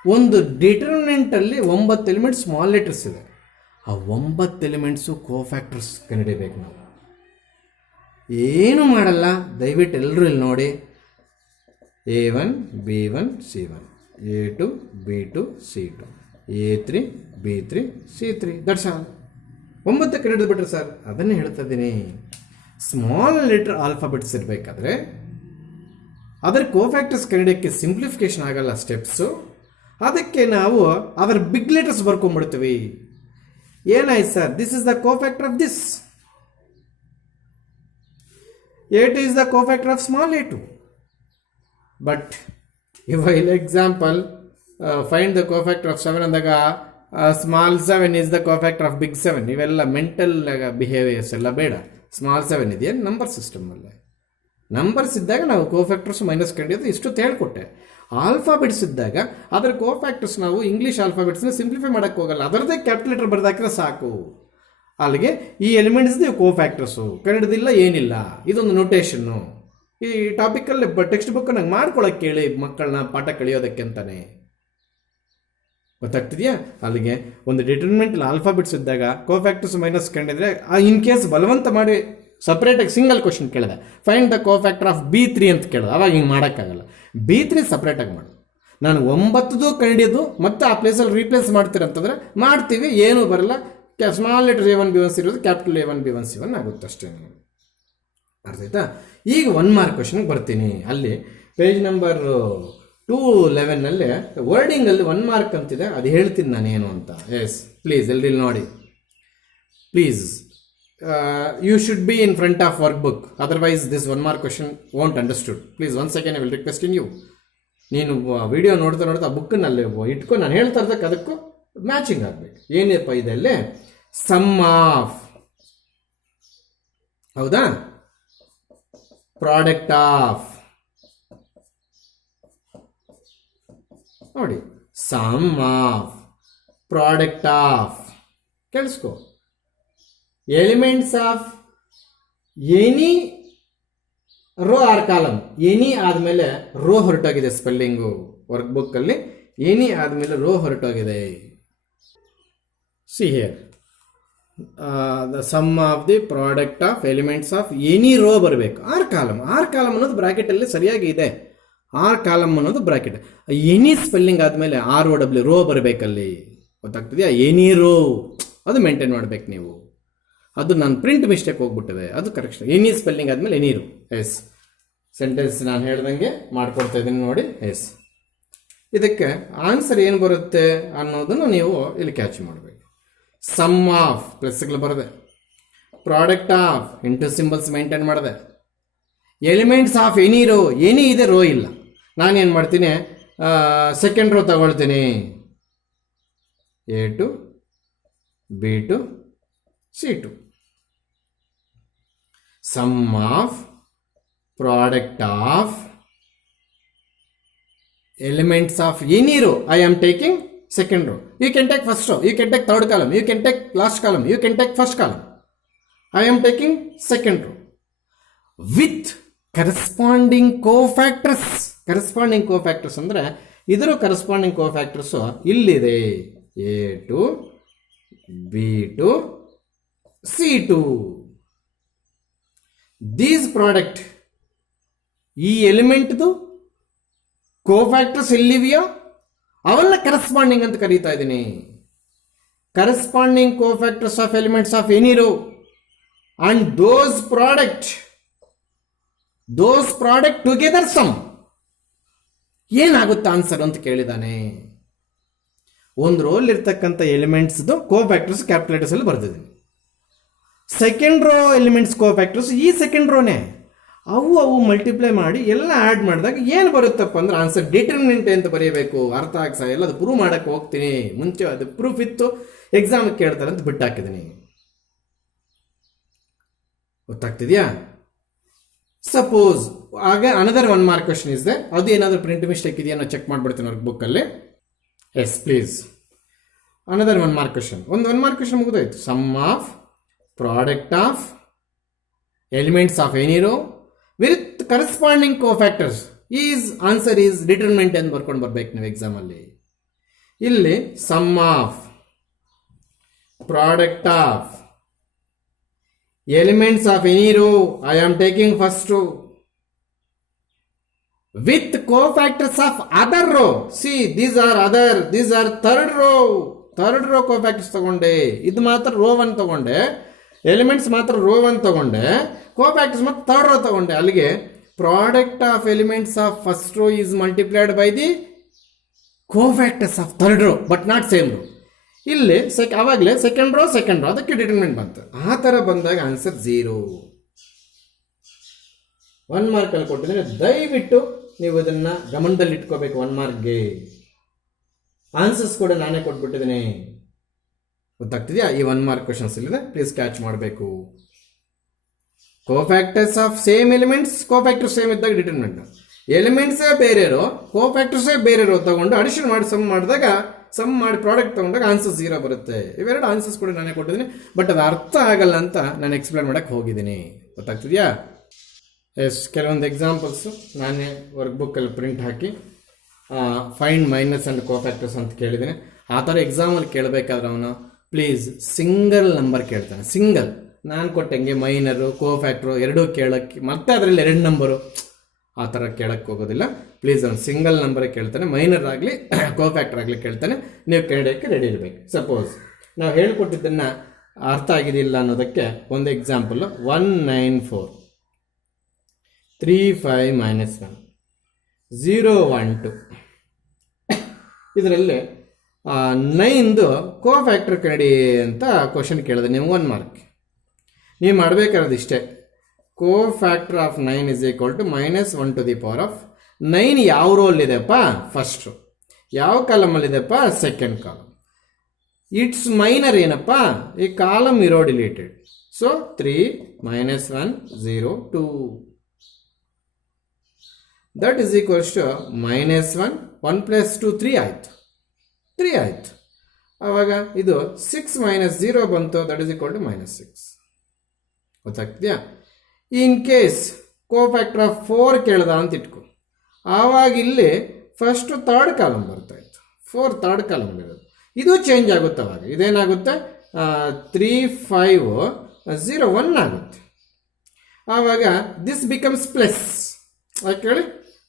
ಒಂದು ಡಿಟರ್ಮಿನೆಂಟಲ್ಲಿ 9 ಎಲಿಮೆಂಟ್ಸ್ ಸ್ಮಾಲ್ ಲೆಟರ್ಸ್ ಇದೆ. ಆ 9 ಎಲಿಮೆಂಟ್ಸು ಕೋಫ್ಯಾಕ್ಟರ್ಸ್ ಕಂಡುಹಿಡಿಬೇಕು ನಾವು. ಏನು ಮಾಡಲ್ಲ, ದಯವಿಟ್ಟು ಎಲ್ಲರೂ ಇಲ್ಲಿ ನೋಡಿ. A1 B1 C1, A2 B2 C2, A3 B3 C3, that's all. 9 ಕಂಡು ಬಿಟ್ರೆ ಸರ್, ಅದನ್ನೇ ಹೇಳ್ತಾ ಇದ್ದೀನಿ. ಸ್ಮಾಲ್ ಲೆಟರ್ ಆಲ್ಫಾಬೆಟ್ಸ್ ಇರಬೇಕಾದ್ರೆ ಅದರ ಕೋಫ್ಯಾಕ್ಟರ್ಸ್ ಕಂಡಿಡೋಕ್ಕೆ ಸಿಂಪ್ಲಿಫಿಕೇಶನ್ ಆಗಲ್ಲ ಸ್ಟೆಪ್ಸು. ಅದಕ್ಕೆ ನಾವು ಅದರ ಬಿಗ್ ಲೆಟರ್ಸ್ ಬರ್ಕೊಂಡ್ಬಿಡ್ತೀವಿ. ಏನಾಯ್ತು sir, this is the cofactor of this, A2 is the cofactor of small a2. But if I example find the cofactor of 7 ಅಂದಾಗ small 7 is the cofactor of big 7. ಇವೆಲ್ಲ mental behaviours ಎಲ್ಲ ಬೇಡ. Small 7 ಇದೆಯಾ number ಸಿಸ್ಟಮಲ್ಲೇ. Numbers ಇದ್ದಾಗ ನಾವು cofactors minus ಕಂಡಿದ್ದು ಇಷ್ಟು ಹೇಳ್ಕೊಟ್ಟೆ. Alphabets ಇದ್ದಾಗ ಅದರ ಕೋಫ್ಯಾಕ್ಟರ್ಸ್ ನಾವು ಇಂಗ್ಲೀಷ್ ಆಲ್ಫಾಬೆಟ್ಸ್ನ ಸಿಂಪ್ಲಿಫೈ ಮಾಡೋಕ್ಕೆ ಹೋಗಲ್ಲ, ಅದರದ್ದೇ ಕ್ಯಾಪಿಟಲ್ ಬರ್ದಾಕಿದ್ರೆ ಸಾಕು. ಅಲ್ಲಿಗೆ ಈ ಎಲಿಮೆಂಟ್ಸ್ದು ಕೋಫ್ಯಾಕ್ಟರ್ಸು ಕನ್ನಡದಿಲ್ಲ, ಏನಿಲ್ಲ. ಇದೊಂದು ನೊಟೇಷನ್ನು. ಈ ಟಾಪಿಕಲ್ಲಿ ಟೆಕ್ಸ್ಟ್ ಬುಕ್ ನಂಗೆ ಮಾಡ್ಕೊಳಕ್ಕೆ ಹೇಳಿ ಮಕ್ಕಳನ್ನ ಪಾಠ ಕಳಿಯೋದಕ್ಕೆ ಅಂತಾನೆ. ಗೊತ್ತಾಗ್ತಿದೆಯಾ? ಅಲ್ಲಿಗೆ ಒಂದು ಡಿಟರ್ಮಿನೆಂಟಲ್ಲಿ ಆಲ್ಫಾಬೆಟ್ಸ್ ಇದ್ದಾಗ ಕೋಫ್ಯಾಕ್ಟರ್ಸ್ ಮೈನಸ್ ಕಂಡಿದ್ರೆ, ಇನ್ ಕೇಸ್ ಬಲವಂತ ಮಾಡಿ ಸಪ್ರೇಟಾಗಿ ಸಿಂಗಲ್ ಕ್ವಶನ್ ಕೇಳಿದೆ, find the cofactor of B3 ಅಂತ ಕೇಳಿದೆ, ಅವಾಗ ಹಿಂಗೆ ಮಾಡೋಕ್ಕಾಗಲ್ಲ. B3 ಸಪ್ರೇಟಾಗಿ ಮಾಡು. ನಾನು 9ದು ಕಂಡಿದ್ದು ಮತ್ತೆ ಆ ಪ್ಲೇಸಲ್ಲಿ ರೀಪ್ಲೇಸ್ ಮಾಡ್ತೀರಂತಂದರೆ ಮಾಡ್ತೀವಿ, ಏನೂ ಬರಲ್ಲ. Small letter A1 B1 C ಇರೋದು ಕ್ಯಾಪಿಟಲ್ A1 B1 C1 ಆಗುತ್ತೆ ಅಷ್ಟೇ. ಅರ್ಥ ಆಯ್ತಾ? ಈಗ 1 ಮಾರ್ಕ್ ಕ್ವಶನ್ಗೆ ಬರ್ತೀನಿ. ಅಲ್ಲಿ ಪೇಜ್ ನಂಬರ್ 211ನಲ್ಲಿ ವರ್ಡಿಂಗಲ್ಲಿ 1 ಮಾರ್ಕ್ ಅಂತಿದೆ, ಅದು ಹೇಳ್ತೀನಿ ನಾನೇನು ಅಂತ. ಎಸ್, ಪ್ಲೀಸ್ ಎಲ್ರಿ ನೋಡಿ. Please you should be in front of workbook, otherwise this 1 mark question won't understood. Please 1 second I will request in you. ನೀನು ವಿಡಿಯೋ ನೋಡ್ತಾ ಆ ಬುಕ್ಕನಲ್ಲಿ ಇಟ್ಕೊಂಡು ನಾನು ಹೇಳ್ತಾ ಇದ್ದಕ್ಕೆ ಅದಕ್ಕೂ ಮ್ಯಾಚಿಂಗ್ ಆಗಬೇಕು. ಏನಪ್ಪ ಇದೆಲ್ಲೇ ಸಮ್ ಆಫ್, ಹೌದಾ, ಪ್ರಾಡಕ್ಟ್ ಆಫ್, ನೋಡಿ, ಸಮ್ ಆಫ್, ಪ್ರಾಡಕ್ಟ್ ಆಫ್, ಕೇಳಿಸ್ಕೊ, elements of any row or column. Any ಆದಮೇಲೆ ರೋ ಹೊರಟೋಗಿದೆ ಸ್ಪೆಲ್ಲಿಂಗು ವರ್ಕ್ ಬುಕ್ಕಲ್ಲಿ. ಎನಿ ಆದಮೇಲೆ ರೋ ಹೊರಟೋಗಿದೆ. See here, the sum of the product of elements of any row ಬರಬೇಕು. ಆರ್ ಕಾಲಮ್ ಅನ್ನೋದು ಬ್ರಾಕೆಟಲ್ಲಿ ಸರಿಯಾಗಿ ಇದೆ. ಆರ್ ಕಾಲಮ್ ಅನ್ನೋದು ಬ್ರಾಕೆಟ್. ಎನಿ ಸ್ಪೆಲ್ಲಿಂಗ್ ಆದಮೇಲೆ ROW ರೋ ಬರಬೇಕಲ್ಲಿ. ಗೊತ್ತಾಗ್ತಿದೆಯಾ? ಎನಿ ರೋ ಅದು ಮೇಂಟೈನ್ ಮಾಡಬೇಕು ನೀವು. ಅದು ನಾನು ಪ್ರಿಂಟ್ ಮಿಸ್ಟೇಕ್ ಹೋಗ್ಬಿಟ್ಟಿದೆ, ಅದು ಕರೆಕ್ಷನ್. ಎನಿ ಸ್ಪೆಲ್ಲಿಂಗ್ ಆದಮೇಲೆ ಎನಿ ರೋ. ಎಸ್, ಸೆಂಟೆನ್ಸ್ ನಾನು ಹೇಳ್ದಂಗೆ ಮಾಡ್ಕೊಡ್ತಾ ಇದ್ದೀನಿ ನೋಡಿ. ಎಸ್, ಇದಕ್ಕೆ ಆನ್ಸರ್ ಏನು ಬರುತ್ತೆ ಅನ್ನೋದನ್ನು ನೀವು ಇಲ್ಲಿ ಕ್ಯಾಚ್ ಮಾಡಬೇಕು. ಸಮ್ ಆಫ್ ಪ್ಲಸ್ಗಳು ಬರದೆ, product of into symbols maintain ಮಾಡಿದೆ, elements of any row, any ಇದೆ, ರೋ ಇಲ್ಲ. ನಾನೇನು ಮಾಡ್ತೀನಿ, ಸೆಕೆಂಡ್ ರೋ ತಗೊಳ್ತೀನಿ. A2 B2 C2. Sum of product of elements of any row. I am taking second row. You can take first row. You can take third column. You can take last column. You can take first column. I am taking second row with corresponding cofactors. Corresponding cofactors ಅಂದರೆ ಇದರ corresponding cofactors ಇಲ್ಲಿದೆ. A2 B2 C2. These product, ಈ ಎಲಿಮೆಂಟ್ದು cofactors ಎಲ್ಲಿವೆಯೋ ಅವೆಲ್ಲ corresponding ಅಂತ ಕರೀತಾ ಇದ್ದೀನಿ. Corresponding cofactors of elements of any row and those product together sum. ಏನಾಗುತ್ತೆ answer ಅಂತ ಕೇಳಿದಾನೆ. ಒಂದು ರೋಲ್ ಇರ್ತಕ್ಕಂಥ ಎಲಿಮೆಂಟ್ಸ್ದು ಕೋಫ್ಯಾಕ್ಟರ್ಸ್ ಕ್ಯಾಪಿಟಲ್ ಲೆಟರ್ಸ್ ಅಲ್ಲಿ ಬರ್ತಿದ್ದೀನಿ. ಸೆಕೆಂಡ್ ರೋ ಎಲಿಮೆಂಟ್ಸ್ ಕೋಫ್ಯಾಕ್ಟರ್ಸ್ ಈ ಸೆಕೆಂಡ್ ರೋನೇ. ಅವು ಮಲ್ಟಿಪ್ಲೈ ಮಾಡಿ ಎಲ್ಲ ಆ್ಯಡ್ ಮಾಡಿದಾಗ ಏನು ಬರುತ್ತಪ್ಪ ಅಂದ್ರೆ ಆನ್ಸರ್ ಡಿಟರ್ಮಿನೆಂಟ್ ಅಂತ ಬರೀಬೇಕು. ಅರ್ಥ ಆಗ್ಸ ಎಲ್ಲ ಅದು ಪ್ರೂವ್ ಮಾಡೋಕ್ಕೆ ಹೋಗ್ತೀನಿ. ಮುಂಚೆ ಅದು ಪ್ರೂಫ್ ಇತ್ತು, ಎಕ್ಸಾಮಿಗೆ ಕೇಳ್ತಾರೆ ಅಂತ ಬಿಟ್ಟು ಹಾಕಿದ್ದೀನಿ. ಗೊತ್ತಾಗ್ತಿದೆಯಾ? ಸಪೋಸ್ ಆಗ ಅನದರ್ 1 ಮಾರ್ಕ್ ಕ್ವಶನ್ ಇದೆ, ಅದು ಏನಾದರೂ ಪ್ರಿಂಟ್ ಮಿಸ್ಟೇಕ್ ಇದೆಯಾ ಚೆಕ್ ಮಾಡಿಬಿಡ್ತೀನಿ ಅವ್ರ ಬುಕ್ಕಲ್ಲಿ. Yes please, another 1 mark question. ಒಂದು 1 ಮಾರ್ಕ್ ಕ್ವಶನ್ ಮುಗಿದೋಯ್ತು. Sum of product of elements of any row with corresponding cofactors is answer is determinant ಎಂದು ಬರ್ಕೊಂಡು ಬರ್ಬೇಕು ನೀವು ಎಕ್ಸಾಮಲ್ಲಿ. ಇಲ್ಲಿ sum of product of elements of any row, I am taking first row, with cofactors of other row. See, these are other, these are third row cofactors ತಗೊಂಡೆ. ಇದು ಮಾತ್ರ rho 1 ತಗೊಂಡೆ, ಎಲಿಮೆಂಟ್ಸ್ ಮಾತ್ರ ರೋ 1 ತಗೊಂಡೆ, cofactors ಮಾತ್ರ third row ತಗೊಂಡೆ. ಅಲ್ಲಿಗೆ product of elements of first row is multiplied by the cofactors of third row but not same rho. ಇಲ್ಲಿ ಆವಾಗಲೇ ಸೆಕೆಂಡ್ ರೋ ಅದಕ್ಕೆ ಡಿಟರ್ಮಿನೆಂಟ್ ಬಂತು. ಆ ಥರ ಬಂದಾಗ ಆನ್ಸರ್ 0. 1 ಮಾರ್ಕಲ್ಲಿ ಕೊಟ್ಟಿದ್ರೆ ದಯವಿಟ್ಟು ನೀವು ಇದನ್ನು ಗಮನದಲ್ಲಿ ಇಟ್ಕೋಬೇಕು. 1 ಮಾರ್ಕ್ಗೆ ಆನ್ಸರ್ಸ್ ಕೂಡ ನಾನೇ ಕೊಟ್ಬಿಟ್ಟಿದ್ದೀನಿ, ಗೊತ್ತಾಗ್ತಿದೆಯಾ? ಈ 1 ಮಾರ್ಕ್ ಕ್ವಶನ್ಸ್ ಇಲ್ಲಿದೆ, ಪ್ಲೀಸ್ ಕ್ಯಾಚ್ ಮಾಡಬೇಕು. Cofactors of same elements, cofactor same ಇದ್ದಾಗ ಡಿಟರ್ಮಿನೆಂಟ್, ಎಲಿಮೆಂಟ್ಸೇ ಬೇರೆ ರೋ ಕೋಫ್ಯಾಕ್ಟರ್ಸೇ ಬೇರೆ ರೋ ತಗೊಂಡು ಅಡಿಷನ್ ಮಾಡಿ ಸಮ್ ಮಾಡಿ ಪ್ರಾಡಕ್ಟ್ ತಗೊಂಡಾಗ ಆನ್ಸರ್ 0 ಬರುತ್ತೆ. ಇವೆರಡು ಆನ್ಸರ್ಸ್ ಕೂಡ ನಾನೇ ಕೊಟ್ಟಿದ್ದೀನಿ, ಬಟ್ ಅದು ಅರ್ಥ ಆಗಲ್ಲ ಅಂತ ನಾನು ಎಕ್ಸ್ಪ್ಲೇನ್ ಮಾಡೋಕ್ಕೆ ಹೋಗಿದ್ದೀನಿ, ಗೊತ್ತಾಗ್ತಿದೆಯಾ? ಎಸ್, ಕೆಲವೊಂದು ಎಕ್ಸಾಂಪಲ್ಸು ನಾನೇ ವರ್ಕ್ ಬುಕ್ಕಲ್ಲಿ print hockey find minus and cofactors ಅಂತ ಕೇಳಿದ್ದೀನಿ. ಆ ಥರ ಎಕ್ಸಾಮಲ್ಲಿ ಕೇಳಬೇಕಾದ್ರೆ ಅವನು ಪ್ಲೀಸ್ ಸಿಂಗಲ್ ನಂಬರ್ ಕೇಳ್ತಾನೆ. ಸಿಂಗಲ್ ನಾನು ಕೊಟ್ಟಂಗೆ ಮೈನರು ಕೋಫ್ಯಾಕ್ಟ್ರು ಎರಡೂ ಕೇಳೋಕ್ಕೆ, ಮತ್ತೆ ಅದರಲ್ಲಿ 2 ನಂಬರು ಆ ಥರ ಕೇಳಕ್ಕೆ ಹೋಗೋದಿಲ್ಲ. ಪ್ಲೀಸ್ ಅವ್ನು ಸಿಂಗಲ್ ನಂಬರೇ ಕೇಳ್ತಾನೆ, ಮೈನರ್ ಆಗಲಿ ಕೋಫ್ಯಾಕ್ಟರ್ ಆಗಲಿ ಕೇಳ್ತಾನೆ. ನೀವು ಕೇಳೋಕ್ಕೆ ರೆಡಿ ಇರಬೇಕು. ಸಪೋಸ್ ನಾವು ಹೇಳ್ಕೊಟ್ಟಿದ್ದನ್ನು ಅರ್ಥ ಆಗಿದಿಲ್ಲ ಅನ್ನೋದಕ್ಕೆ ಒಂದು ಎಕ್ಸಾಂಪಲ್, 194 35 - 1 0 1 2. ಇದರಲ್ಲಿ 9ದು ಕೋಫ್ಯಾಕ್ಟರ್ ಕಡಿ ಅಂತ ಕ್ವಶನ್ ಕೇಳಿದೆ ನೀವು 1 ಮಾರ್ಕ್. ನೀವು ಮಾಡಬೇಕಾದ್ರೆ ಇಷ್ಟೇ, cofactor of 9 is equal to -1 to the power of 9. ಯಾವ ರೋಲ್ಲಿದೆಪ್ಪ? First row. ಯಾವ ಕಾಲಮಲ್ಲಿದೆಪ್ಪ? Second column. ಇಟ್ಸ್ ಮೈನರ್ ಏನಪ್ಪ? ಈ ಕಾಲಮ್ ಇರೋ deleted. So 3 - 1 0 2. That is equals to -1 1 + 2 3 ಆಯಿತು. 3 ಆಯಿತು. ಆವಾಗ ಇದು 6 - 0 ಬಂತು, ದಟ್ ಈಸ್ ಈಕ್ವಲ್ ಟು -6. ಗೊತ್ತಾಗ್ತಿದೆಯಾ? ಇನ್ ಕೇಸ್ ಕೋಫ್ಯಾಕ್ಟರ್ ಆಫ್ 4 ಕೇಳ್ದ ಅಂತ ಇಟ್ಕೊ, ಆವಾಗ ಇಲ್ಲಿ ಫಸ್ಟ್ ಥರ್ಡ್ ಕಾಲಮ್ ಬರ್ತಾಯಿತ್ತು, 4 ಥರ್ಡ್ ಕಾಲಮಲ್ಲಿರೋದು. ಇದು ಚೇಂಜ್ ಆಗುತ್ತೆ. ಅವಾಗ ಇದೇನಾಗುತ್ತೆ? 3 5 0 1 ಆಗುತ್ತೆ. ಆವಾಗ ದಿಸ್ ಬಿಕಮ್ಸ್ ಪ್ಲಸ್. ಯಾಕೆ ಹೇಳಿ?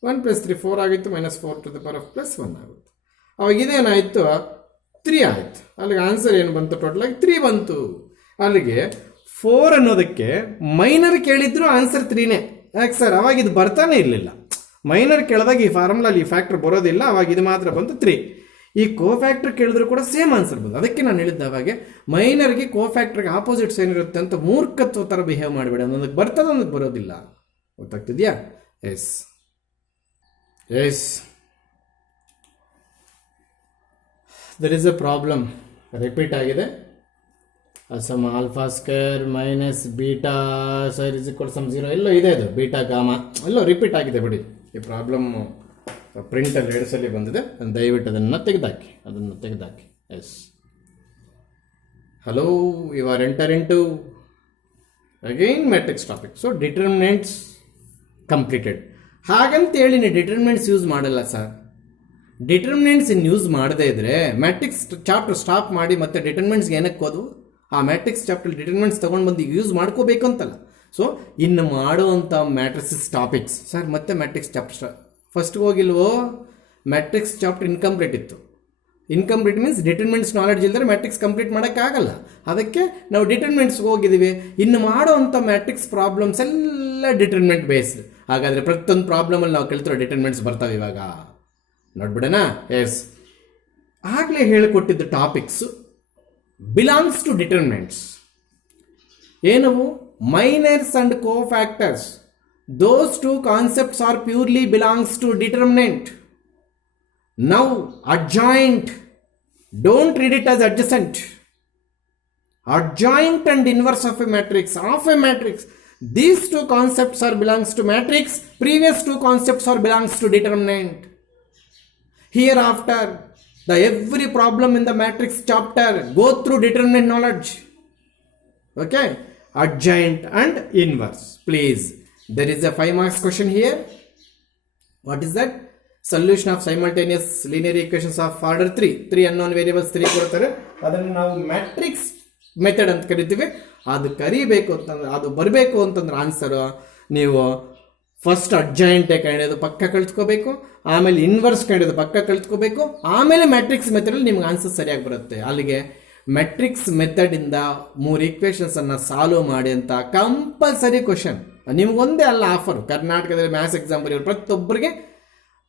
1 + 3 4 ಆಗಿತ್ತು, -4 to the power of +1 ಆಗುತ್ತೆ. ಅವಾಗ ಇದೇನಾಯಿತು? 3 ಆಯಿತು. ಅಲ್ಲಿಗೆ ಆನ್ಸರ್ ಏನು ಬಂತು? ಟೋಟಲಾಗಿ 3 ಬಂತು. ಅಲ್ಲಿಗೆ 4 ಅನ್ನೋದಕ್ಕೆ ಮೈನರ್ ಕೇಳಿದ್ರು ಆನ್ಸರ್ 3ನೇ. ಯಾಕೆ ಸರ್? ಅವಾಗ ಇದು ಬರ್ತಾನೆ ಇರಲಿಲ್ಲ. ಮೈನರ್ ಕೇಳಿದಾಗ ಈ ಫಾರ್ಮುಲಲ್ಲಿ ಈ ಫ್ಯಾಕ್ಟರ್ ಬರೋದಿಲ್ಲ, ಅವಾಗ ಇದು ಮಾತ್ರ ಬಂತು 3. ಈ ಕೋಫ್ಯಾಕ್ಟರ್ ಕೇಳಿದ್ರು ಕೂಡ ಸೇಮ್ ಆನ್ಸರ್ ಬಂದು. ಅದಕ್ಕೆ ನಾನು ಹೇಳಿದ್ದೆ ಅವಾಗೆ ಮೈನರ್ಗೆ ಕೋಫ್ಯಾಕ್ಟರ್ಗೆ ಆಪೋಸಿಟ್ಸ್ ಏನಿರುತ್ತೆ ಅಂತ ಮೂರ್ಖತ್ವ ಥರ ಬಿಹೇವ್ ಮಾಡಬೇಡ. ಒಂದಕ್ಕೆ ಬರ್ತದೆ, ಒಂದಕ್ಕೆ ಬರೋದಿಲ್ಲ. ಗೊತ್ತಾಗ್ತಿದೆಯಾ? Yes there is a problem repeat ಆಗಿದೆ. Sum alpha square minus beta sir is equal sum 0 ಎಲ್ಲೋ ಇದೆ, ಅದು ಬೀಟಾ ಗಾಮಾ ಎಲ್ಲೋ ರಿಪೀಟ್ ಆಗಿದೆ. ಬಿಡಿ, ಈ ಪ್ರಾಬ್ಲಮ್ಮು ಪ್ರಿಂಟಲ್ಲಿ 2 ಸಲ ಬಂದಿದೆ. ದಯವಿಟ್ಟು ಅದನ್ನು ತೆಗೆದಾಕಿ. Yes, hello, you are enter into again matrix topic. So determinants completed. ಹಾಗಂತೇಳಿ ನೀವು ಡಿಟರ್ಮಿನೆಂಟ್ಸ್ ಯೂಸ್ ಮಾಡಲ್ಲ ಸರ್. ಡಿಟರ್ಮಿನೆಂಟ್ಸ್ ಯೂಸ್ ಮಾಡದೇ ಇದ್ರೆ ಮ್ಯಾಟ್ರಿಕ್ಸ್ ಚಾಪ್ಟರ್ ಸ್ಟಾಪ್ ಮಾಡಿ ಮತ್ತೆ ಡಿಟರ್ಮಿನೆಂಟ್ಸ್ಗೆ ಏನಕ್ಕೆ ಹೋದವು? ಆ ಮ್ಯಾಟ್ರಿಕ್ಸ್ ಚಾಪ್ಟರ್ ಡಿಟರ್ಮಿನೆಂಟ್ಸ್ ತೊಗೊಂಡು ಬಂದು ಯೂಸ್ ಮಾಡ್ಕೋಬೇಕು ಅಂತಲ್ಲ. ಸೊ ಇನ್ನು ಮಾಡುವಂಥ ಮ್ಯಾಟ್ರಿಕ್ಸ್ ಟಾಪಿಕ್ಸ್ ಸರ್ ಮತ್ತೆ ಮ್ಯಾಟ್ರಿಕ್ಸ್ ಚಾಪ್ಟರ್ ಫಸ್ಟ್ಗೆ ಹೋಗಿಲ್ವೋ? ಮ್ಯಾಟ್ರಿಕ್ಸ್ ಚಾಪ್ಟರ್ ಇನ್ಕಂಪ್ಲೀಟ್ ಇತ್ತು. ಇನ್ಕಂಪ್ಲೀಟ್ ಮೀನ್ಸ್ ಡಿಟರ್ಮಿನೆಂಟ್ಸ್ ನಾಲೆಡ್ಜ್ ಇಲ್ಲದ್ರೆ ಮ್ಯಾಟ್ರಿಕ್ಸ್ ಕಂಪ್ಲೀಟ್ ಮಾಡೋಕ್ಕಾಗಲ್ಲ. ಅದಕ್ಕೆ ನಾವು ಡಿಟರ್ಮಿನೆಂಟ್ಸ್ಗೆ ಹೋಗಿದ್ದೀವಿ. ಇನ್ನು ಮಾಡೋವಂಥ ಮ್ಯಾಟ್ರಿಕ್ಸ್ ಪ್ರಾಬ್ಲಮ್ಸ್ ಎಲ್ಲ ಡಿಟರ್ಮಿನೆಂಟ್ ಬೇಸ್ಡ್. ಹಾಗಾದರೆ ಪ್ರತಿಯೊಂದು ಪ್ರಾಬ್ಲಮಲ್ಲಿ ನಾವು ಕಲಿತಿರೋ ಡಿಟರ್ಮಿನೆಂಟ್ಸ್ ಬರ್ತಾವೆ. ಇವಾಗ ನೋಡ್ಬಿಡೋಣ. ಎಸ್, ಆಗಲೇ ಹೇಳಿಕೊಟ್ಟಿದ್ದ ಟಾಪಿಕ್ಸು ಬಿಲಾಂಗ್ಸ್ ಟು ಡಿಟರ್ಮಿನೆಂಟ್ಸ್. ಏನವು? Minors and cofactors. Those two concepts are purely belongs to determinant. Now adjoint, don't read it as adjacent. Adjoint and inverse of a matrix. These two concepts are belongs to matrix. Previous two concepts are belongs to determinant. Hereafter, the every problem in the matrix chapter go through determinant knowledge. Okay, adjoint and inverse. Please, there is a 5 marks question here. What is that? Solution of simultaneous linear equations of order 3 unknown variables 3 ಕೊಡ್ತಾರೆ. ಅದನ್ನು ನಾವು matrix method ಅಂತ ಕರಿತೀವಿ. ಅದು ಕರಿಬೇಕು ಅಂತಂದ್ರೆ, ಅದು ಬರಬೇಕು ಅಂತಂದ್ರೆ ಆನ್ಸರ್ ನೀವು ಫಸ್ಟ್ ಅಡ್ಜಾಯಿಂಟ್ ಕಂಡಿದ್ದು ಪಕ್ಕ ಕಳ್ತ್ಕೋಬೇಕು, ಆಮೇಲೆ ಇನ್ವರ್ಸ್ ಕಂಡಿದ್ದು ಪಕ್ಕ ಕಳ್ತ್ಕೋಬೇಕು, ಆಮೇಲೆ ಮ್ಯಾಟ್ರಿಕ್ಸ್ ಮೆಥಡಲ್ಲಿ ನಿಮ್ಗೆ ಆನ್ಸರ್ ಸರಿಯಾಗಿ ಬರುತ್ತೆ. ಅಲ್ಲಿಗೆ ಮೆಟ್ರಿಕ್ಸ್ ಮೆಥಡಿಂದ 3 ಈಕ್ವೇಷನ್ಸ್ ಅನ್ನು ಸಾಲ್ವ್ ಮಾಡಿ ಅಂತ ಕಂಪಲ್ಸರಿ ಕ್ವಶನ್. ನಿಮ್ಗೊಂದೇ ಅಲ್ಲ ಆಫರ್, ಕರ್ನಾಟಕದಲ್ಲಿ ಮ್ಯಾಥ್ಸ್ ಎಕ್ಸಾಮ್ ಬರೆಯೋರು ಪ್ರತಿಯೊಬ್ಬರಿಗೆ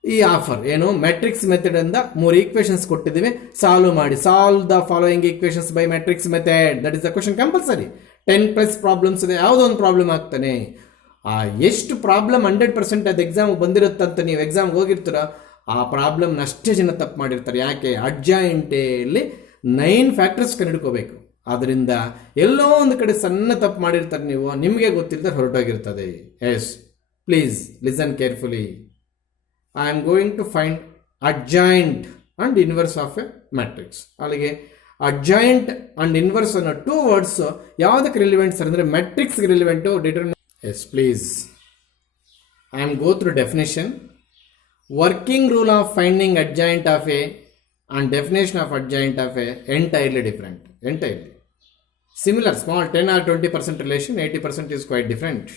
ಈ ಆಫರ್ ಏನು, ಮ್ಯಾಟ್ರಿಕ್ಸ್ ಮೆಥಡ್ ಇಂದ 3 ಈಕ್ವೇಷನ್ಸ್ ಕೊಟ್ಟಿದ್ದೀವಿ, ಸಾಲ್ವ್ ಮಾಡಿ. Solve the following equations by matrix method. That is the question compulsory. 10+ problems ಇದೆ, ಯಾವುದೋ ಒಂದು ಪ್ರಾಬ್ಲಮ್ ಆಗ್ತಾನೆ. ಎಷ್ಟು ಪ್ರಾಬ್ಲಮ್ 100% ಅದು ಎಕ್ಸಾಮ್ ಬಂದಿರುತ್ತಂತ ನೀವು ಎಕ್ಸಾಮ್ಗೆ ಹೋಗಿರ್ತೀರ, ಆ ಪ್ರಾಬ್ಲಮ್ನ ಅಷ್ಟೇ ಜನ ತಪ್ಪು ಮಾಡಿರ್ತಾರೆ. ಯಾಕೆ? ಅಡ್ಜಾಯಿಂಟಲ್ಲಿ 9 ಫ್ಯಾಕ್ಟರ್ಸ್ ಕಂಡುಹಿಡ್ಕೋಬೇಕು. ಅದರಿಂದ ಎಲ್ಲೋ ಒಂದು ಕಡೆ ಸಣ್ಣ ತಪ್ಪು ಮಾಡಿರ್ತಾರೆ, ನೀವು ನಿಮಗೆ ಗೊತ್ತಿಲ್ಲದೆ ಹೊರಟೋಗಿರ್ತದೆ. Yes, please listen carefully. I am going to find adjoint and inverse of a matrix. ಅಲ್ಲಿಗೆ adjoint and inverse ಅನ್ನೋ 2 ವರ್ಡ್ಸ್ ಯಾವುದಕ್ಕೆ ರಿಲಿವೆಂಟ್ ಸರ್ ಅಂದರೆ ಮ್ಯಾಟ್ರಿಕ್ಸ್ಗೆ relevant, determinant. Yes please, I am go through definition. Working rule of finding adjoint of a and definition of adjoint of a entirely different. Entirely similar, small 10 or 20% relation, 80% is quite different.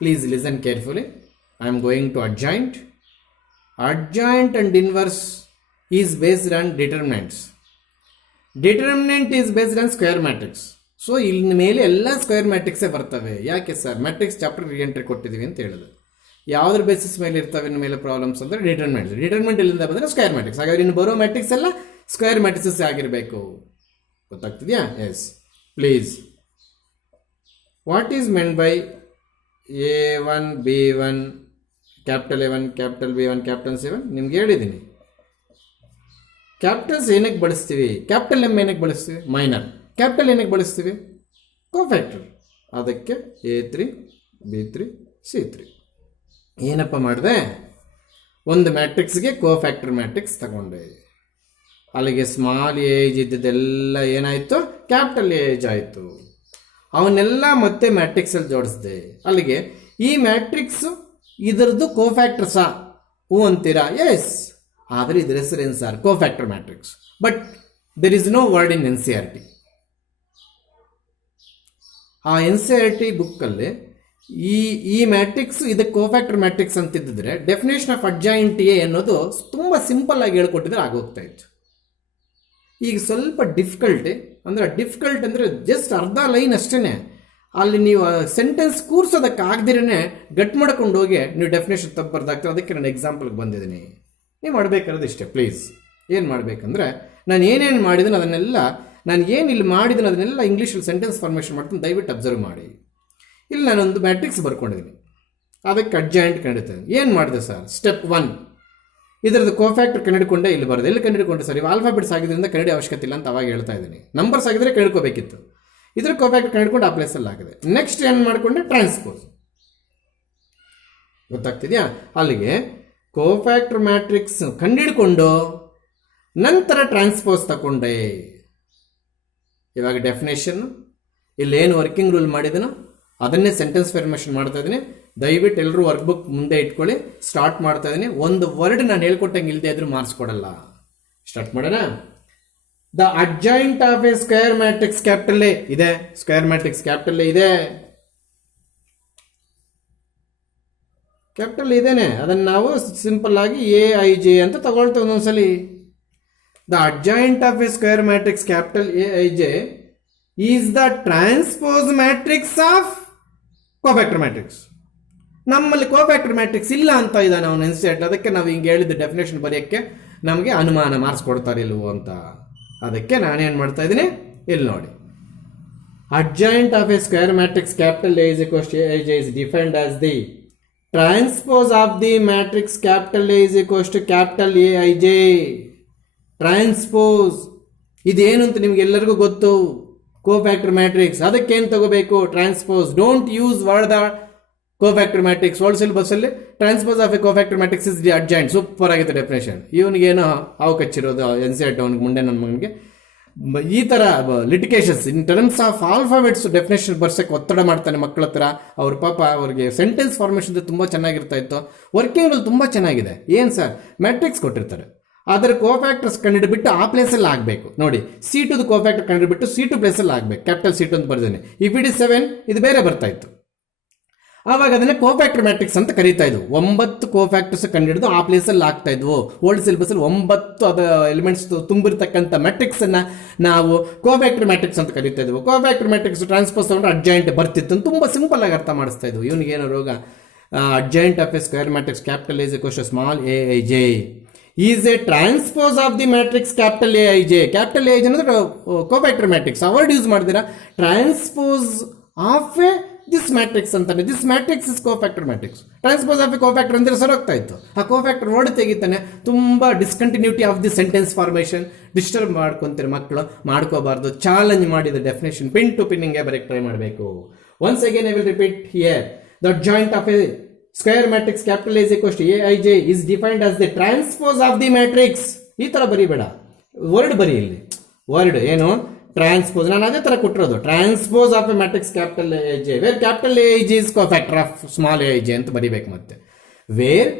Please listen carefully. I am going to adjoint. Adjoint and inverse is based on determinants. Determinant is based on square matrix. So ಇಲ್ಲಿ ಮೇಲೆ ಎಲ್ಲ square ಮ್ಯಾಟ್ರಿಕ್ಸೇ ಬರ್ತವೆ. ಯಾಕೆ sir? Matrix chapter entry ಕೊಟ್ಟಿದ್ದೀವಿ ಅಂತ ಹೇಳಿದ್ರು. ಯಾವುದ್ರ basis ಮೇಲೆ ಇರ್ತವೆ ಇನ್ನು ಮೇಲೆ ಪ್ರಾಬ್ಲಮ್ಸ್ ಅಂದರೆ ಡಿಟರ್ಮಿನೆಂಟ್. ಡಿಟರ್ಮಿನೆಂಟ್ ಇಲ್ಲಿಂದ ಬಂದರೆ ಸ್ಕ್ವೇರ್ ಮ್ಯಾಟ್ರಿಕ್ಸ್. ಹಾಗಾದ್ರೆ ಇನ್ನು ಬರೋ ಮ್ಯಾಟ್ರಿಕ್ಸ್ ಎಲ್ಲ ಸ್ಕ್ವೇರ್ ಮ್ಯಾಟ್ರಿಕ್ಸಸ್ ಆಗಿರಬೇಕು. ಗೊತ್ತಾಗ್ತಿದೆಯಾ? Yes please. What is mean by A1 B1 capital A1 capital B1 capital C1? ನಿಮ್ಗೆ ಹೇಳಿದ್ದೀನಿ. ಕ್ಯಾಪಿಟಲ್ಸ್ ಏನಕ್ಕೆ ಬಳಸ್ತೀವಿ? ಕ್ಯಾಪಿಟಲ್ ಎಮ್ ಏನಕ್ಕೆ ಬಳಸ್ತೀವಿ? ಮೈನರ್. ಕ್ಯಾಪಿಟಲ್ ಏನಕ್ಕೆ ಬಳಸ್ತೀವಿ? ಕೋಫ್ಯಾಕ್ಟರ್. ಅದಕ್ಕೆ A3 B3 C3. ಏನಪ್ಪ ಮಾಡಿದೆ? ಒಂದು ಮ್ಯಾಟ್ರಿಕ್ಸ್ಗೆ ಕೋಫ್ಯಾಕ್ಟರ್ ಮ್ಯಾಟ್ರಿಕ್ಸ್ ತಗೊಂಡೆ. ಅಲ್ಲಿಗೆ ಸ್ಮಾಲ್ ಏಜ್ ಇದ್ದದೆಲ್ಲ ಏನಾಯಿತು? ಕ್ಯಾಪಿಟಲ್ ಏಜ್ ಆಯಿತು. ಅವನ್ನೆಲ್ಲ ಮತ್ತೆ ಮ್ಯಾಟ್ರಿಕ್ಸಲ್ಲಿ ಜೋಡಿಸಿದೆ. ಅಲ್ಲಿಗೆ ಈ ಮ್ಯಾಟ್ರಿಕ್ಸು ಇದರದ್ದು ಕೋಫ್ಯಾಕ್ಟರ್ಸಾ? ಹೂ ಅಂತೀರಾ? ಎಸ್. ಆದರೆ ಇದರ ಹೆಸರೇನು sir? Cofactor matrix. But there is no word in NCERT. ಆ NCERT ಬುಕ್ಕಲ್ಲಿ ಈ ಮ್ಯಾಟ್ರಿಕ್ಸ್ ಇದಕ್ಕೆ ಕೋಫ್ಯಾಕ್ಟರ್ ಮ್ಯಾಟ್ರಿಕ್ಸ್ ಅಂತಿದ್ದರೆ ಡೆಫಿನೇಷನ್ ಆಫ್ ಅಡ್ಜಾಯಿಂಟ್ ಎ ಅನ್ನೋದು ತುಂಬ ಸಿಂಪಲ್ ಆಗಿ ಹೇಳ್ಕೊಟ್ಟಿದ್ರೆ ಆಗೋಗ್ತಾ ಇತ್ತು. ಈಗ ಸ್ವಲ್ಪ ಡಿಫಿಕಲ್ಟಿ ಅಂದರೆ ಜಸ್ಟ್ ಅರ್ಧ ಲೈನ್ ಅಷ್ಟೇ. ಅಲ್ಲಿ ನೀವು ಸೆಂಟೆನ್ಸ್ ಕೂರ್ಸೋದಕ್ಕೆ ಆಗದಿರೇ ಗಟ್ ಮಾಡ್ಕೊಂಡು ಹೋಗಿ ನೀವು ಡೆಫಿನೇಷನ್ ತಪ್ಪು ಬರ್ದಾಗ್ತದೆ. ಅದಕ್ಕೆ ನಾನು ಎಕ್ಸಾಂಪಲ್ಗೆ ಬಂದಿದ್ದೀನಿ. ನೀವು ಮಾಡಬೇಕಾದ್ರೆ ಇಷ್ಟೇ. ಪ್ಲೀಸ್ ಏನು ಮಾಡಬೇಕಂದ್ರೆ, ನಾನು ಏನೇನು ಮಾಡಿದ್ದೀನಿ ಅದನ್ನೆಲ್ಲ, ನಾನು ಏನು ಇಲ್ಲಿ ಮಾಡಿದ್ದೀನಿ ಅದನ್ನೆಲ್ಲ ಇಂಗ್ಲೀಷಲ್ಲಿ ಸೆಂಟೆನ್ಸ್ ಫಾರ್ಮೇಷನ್ ಮಾಡ್ತೀನಿ. ದಯವಿಟ್ಟು ಅಬ್ಸರ್ವ್ ಮಾಡಿ. ಇಲ್ಲಿ ನಾನೊಂದು ಮ್ಯಾಟ್ರಿಕ್ಸ್ ಬರ್ಕೊಂಡಿದ್ದೀನಿ, ಅದಕ್ಕೆ ಅಡ್ಜಾಯಿಂಟ್ ಕಂಡಿರ್ತೇನೆ. ಏನು ಮಾಡಿದೆ ಸರ್? ಸ್ಟೆಪ್ 1 ಇದರದ್ದು ಕೋಫ್ಯಾಕ್ಟರ್ ಕಂಡುಹಿಡ್ಕೊಂಡೆ. ಇಲ್ಲಿ ಬರೋದು ಎಲ್ಲಿ ಕಂಡುಹಿಡ್ಕೊಂಡೆ ಸರ್? ಇವು ಆಲ್ಫಾಬೆಟ್ಸ್ ಆಗಿದ್ದರಿಂದ ಕನ್ನಡಿ ಅವಶ್ಯಕತೆ ಇಲ್ಲ ಅಂತ ಅವಾಗ ಹೇಳ್ತಾ ಇದ್ದೀನಿ. ನಂಬರ್ಸ್ ಆಗಿದ್ರೆ ಕಂಡುಹಿಡ್ಕೋಬೇಕಿತ್ತು. ಇದ್ರ ಕೋಫ್ಯಾಕ್ಟರ್ ಕಂಡುಹಿಡ್ಕೊಂಡು ಆ ಪ್ಲೇಸಲ್ಲಿ ಆಗಿದೆ. ನೆಕ್ಸ್ಟ್ ಏನು ಮಾಡಿಕೊಂಡೆ? ಟ್ರಾನ್ಸ್ಪೋಸ್. ಗೊತ್ತಾಗ್ತಿದೆಯಾ? ಅಲ್ಲಿಗೆ ಕೋಫ್ಯಾಕ್ಟರ್ ಮ್ಯಾಟ್ರಿಕ್ಸ್ ಕಂಡುಹಿಡ್ಕೊಂಡು ನಂತರ ಟ್ರಾನ್ಸ್ಪೋಸ್ ತಗೊಂಡೆ. ಇವಾಗ ಡೆಫಿನೇಷನ್ ಇಲ್ಲೇನು ವರ್ಕಿಂಗ್ ರೂಲ್ ಮಾಡಿದನೋ ಅದನ್ನೇ ಸೆಂಟೆನ್ಸ್ ಫಾರ್ಮೇಷನ್ ಮಾಡ್ತಾ ಇದ್ದೀನಿ. ದಯವಿಟ್ಟು ಎಲ್ಲರೂ ವರ್ಕ್ ಬುಕ್ ಮುಂದೆ ಇಟ್ಕೊಳ್ಳಿ. ಸ್ಟಾರ್ಟ್ ಮಾಡ್ತಾ ಇದ್ದೀನಿ. ಒಂದು ವರ್ಡ್ ನಾನು ಹೇಳ್ಕೊಟ್ಟಂಗೆ ಇಲ್ಲದೆ ಆದರೂ ಮಾರ್ಕ್ಸ್ ಕೊಡಲ್ಲ. ಸ್ಟಾರ್ಟ್ ಮಾಡೋಣ. The adjoint of a square matrix capital A ಇದೆ. ಸ್ಕ್ವೇರ್ ಮ್ಯಾಟ್ರಿಕ್ಸ್ ಕ್ಯಾಪಿಟಲ್ ಎ ಇದೆ. ಕ್ಯಾಪಿಟಲ್ ಇದೇನೆ. ಅದನ್ನು ನಾವು ಸಿಂಪಲ್ ಆಗಿ AIJ ಅಂತ ತಗೊಳ್ತೇವೆ ಒಂದೊಂದ್ಸಲಿ. The adjoint of a square matrix capital AIJ is the transpose matrix of cofactor matrix. ನಮ್ಮಲ್ಲಿ ಕೋಫ್ಯಾಕ್ಟರ್ ಮ್ಯಾಟ್ರಿಕ್ಸ್ ಇಲ್ಲ ಅಂತ ಇದ್ದಾನೆ ಅವನು NCERT. ಅದಕ್ಕೆ ನಾವು ಹಿಂಗೆ ಹೇಳಿದ ಡೆಫಿನೇಷನ್ ಬರೆಯೋಕ್ಕೆ ನಮಗೆ ಅನುಮಾನ, ಮಾರ್ಕ್ಸ್ ಕೊಡ್ತಾರೆ ಇಲ್ವೋ ಅಂತ. ಅದಕ್ಕೆ ನಾನೇನು ಮಾಡ್ತಾ ಇದ್ದೀನಿ, ಇಲ್ಲಿ ನೋಡಿ. Adjoint of a square matrix capital A is equals to AIJ is defined as the transpose of the matrix capital A is equals to capital AIJ. Transpose ಇದೇನು ಅಂತ ನಿಮ್ಗೆ ಎಲ್ಲರಿಗೂ ಗೊತ್ತು. Cofactor matrix. ಅದಕ್ಕೇನು ತಗೋಬೇಕು? Transpose. Don't use word the cofactor matrix. Old ಸಿಲೆಬಸ್ಸಲ್ಲಿ transpose of a cofactor matrix is the adjoint. Super ಆಗಿತ್ತು definition. ಇವನಿಗೇನೋ ಹಾವು ಕಚ್ಚಿರೋದು NCERT ಅವನಿಗೆ ಮುಂದೆ ನನ್ನ ಮಗನಿಗೆ ಈ ಥರ litigations in terms of alphabets definition ಬರ್ಸಕ್ಕೆ ಒತ್ತಡ ಮಾಡ್ತಾನೆ ಮಕ್ಕಳ ಹತ್ರ. ಅವ್ರ ಪಾಪ ಅವ್ರಿಗೆ ಸೆಂಟೆನ್ಸ್ ಫಾರ್ಮೇಷನ್ ತುಂಬ ಚೆನ್ನಾಗಿರ್ತಾ ಇತ್ತು. ವರ್ಕಿಂಗ್ಗಳು ತುಂಬ ಚೆನ್ನಾಗಿದೆ. ಏನು ಸರ್, ಮ್ಯಾಟ್ರಿಕ್ಸ್ ಕೊಟ್ಟಿರ್ತಾರೆ, ಅದರ ಕೋಫ್ಯಾಕ್ಟರ್ಸ್ ಕಂಡುಬಿಟ್ಟು ಆ ಪ್ಲೇಸಲ್ಲಿ ಆಗಬೇಕು. ನೋಡಿ, C2 ಕೋಫ್ಯಾಕ್ಟರ್ ಕಂಡುಬಿಟ್ಟು C2 ಪ್ಲೇಸಲ್ಲಿ ಆಗಬೇಕು. ಕ್ಯಾಪಿಟಲ್ C2 ಅಂತ ಬರ್ದೇನೆ. ಇಫ್ ಇಟ್ ಇಸ್ 7 ಇದು ಬೇರೆ ಬರ್ತಾ ಇತ್ತು. ಆವಾಗ ಅದನ್ನೇ ಕೋಫ್ಯಾಕ್ಟರ್ ಮ್ಯಾಟ್ರಿಕ್ಸ್ ಅಂತ ಕರೀತಾ ಇದ್ವು. 9 ಕೋಫ್ಯಾಕ್ಟರ್ಸ್ ಕಂಡುಹಿಡಿದು ಆ ಪ್ಲೇಸಲ್ಲಿ ಆಗ್ತಾ ಇದ್ವು. ಓಲ್ಡ್ ಸಿಲೆಬಸ್ಸಲ್ಲಿ 9 ಅದ ಎಲಿಮೆಂಟ್ಸ್ ತುಂಬಿರ್ತಕ್ಕಂಥ ಮ್ಯಾಟ್ರಿಕ್ಸನ್ನು ನಾವು ಕೋಫ್ಯಾಕ್ಟರ್ ಮ್ಯಾಟ್ರಿಕ್ಸ್ ಅಂತ ಕರೀತಾ ಇದ್ವು. ಕೋಫ್ಯಾಕ್ಟರ್ ಮ್ಯಾಟ್ರಿಕ್ಸ್ ಟ್ರಾನ್ಸ್ಪೋಸ್ ತಗೊಂಡ್ರೆ ಅಡ್ಜಾಯಿಂಟ್ ಬರ್ತಿತ್ತು ಅಂತ ತುಂಬ ಸಿಂಪಲ್ ಆಗಿ ಅರ್ಥ ಮಾಡಿಸ್ತಾ ಇದ್ವು. ಇವನಿಗೇನೋ ರೋಗ. Adjoint of a square matrix capital A = small aij is a transpose of the matrix capital AIJ. Capital AIJ ಅಂದರೆ ಕೋಫ್ಯಾಕ್ಟರ್ ಮ್ಯಾಟ್ರಿಕ್ಸ್. ಅವರ್ಡ್ ಯೂಸ್ ಮಾಡಿದಿರಾ? Transpose of a this matrix ಅಂತಾನೆ. This matrix is cofactor matrix. Transpose of a cofactor ಅಂದರೆ ಸರೋಗ್ತಾ ಇತ್ತು. ಆ cofactor word ತೆಗಿತಾನೆ. ತುಂಬ discontinuity of the sentence formation. Disturb ಮಾಡ್ಕೊಂತೀರಿ ಮಕ್ಕಳು, ಮಾಡ್ಕೋಬಾರ್ದು. ಚಾಲೆಂಜ್ ಮಾಡಿದ ಡೆಫಿನೇಷನ್ ಪಿನ್ ಟು ಪಿನ್ ಹಿಂಗೆ ಬರೆಯಕ್ಕೆ ಟ್ರೈ ಮಾಡಬೇಕು. Once again I will repeat here. The adjoint of a square matrix capital A = AIJ is defined as the transpose of the matrix. ಈ ಥರ ಬರೀಬೇಡ, word ಬರೀ. ಇಲ್ಲಿ ವರ್ಡ್ ಏನು? Transpose. ನಾನು ಅದೇ ಥರ ಕೊಟ್ಟಿರೋದು. Transpose of a matrix capital AIJ where capital AIJ is cofactor of small aij ಅಂತ ಬರೀಬೇಕು. ಮತ್ತೆ where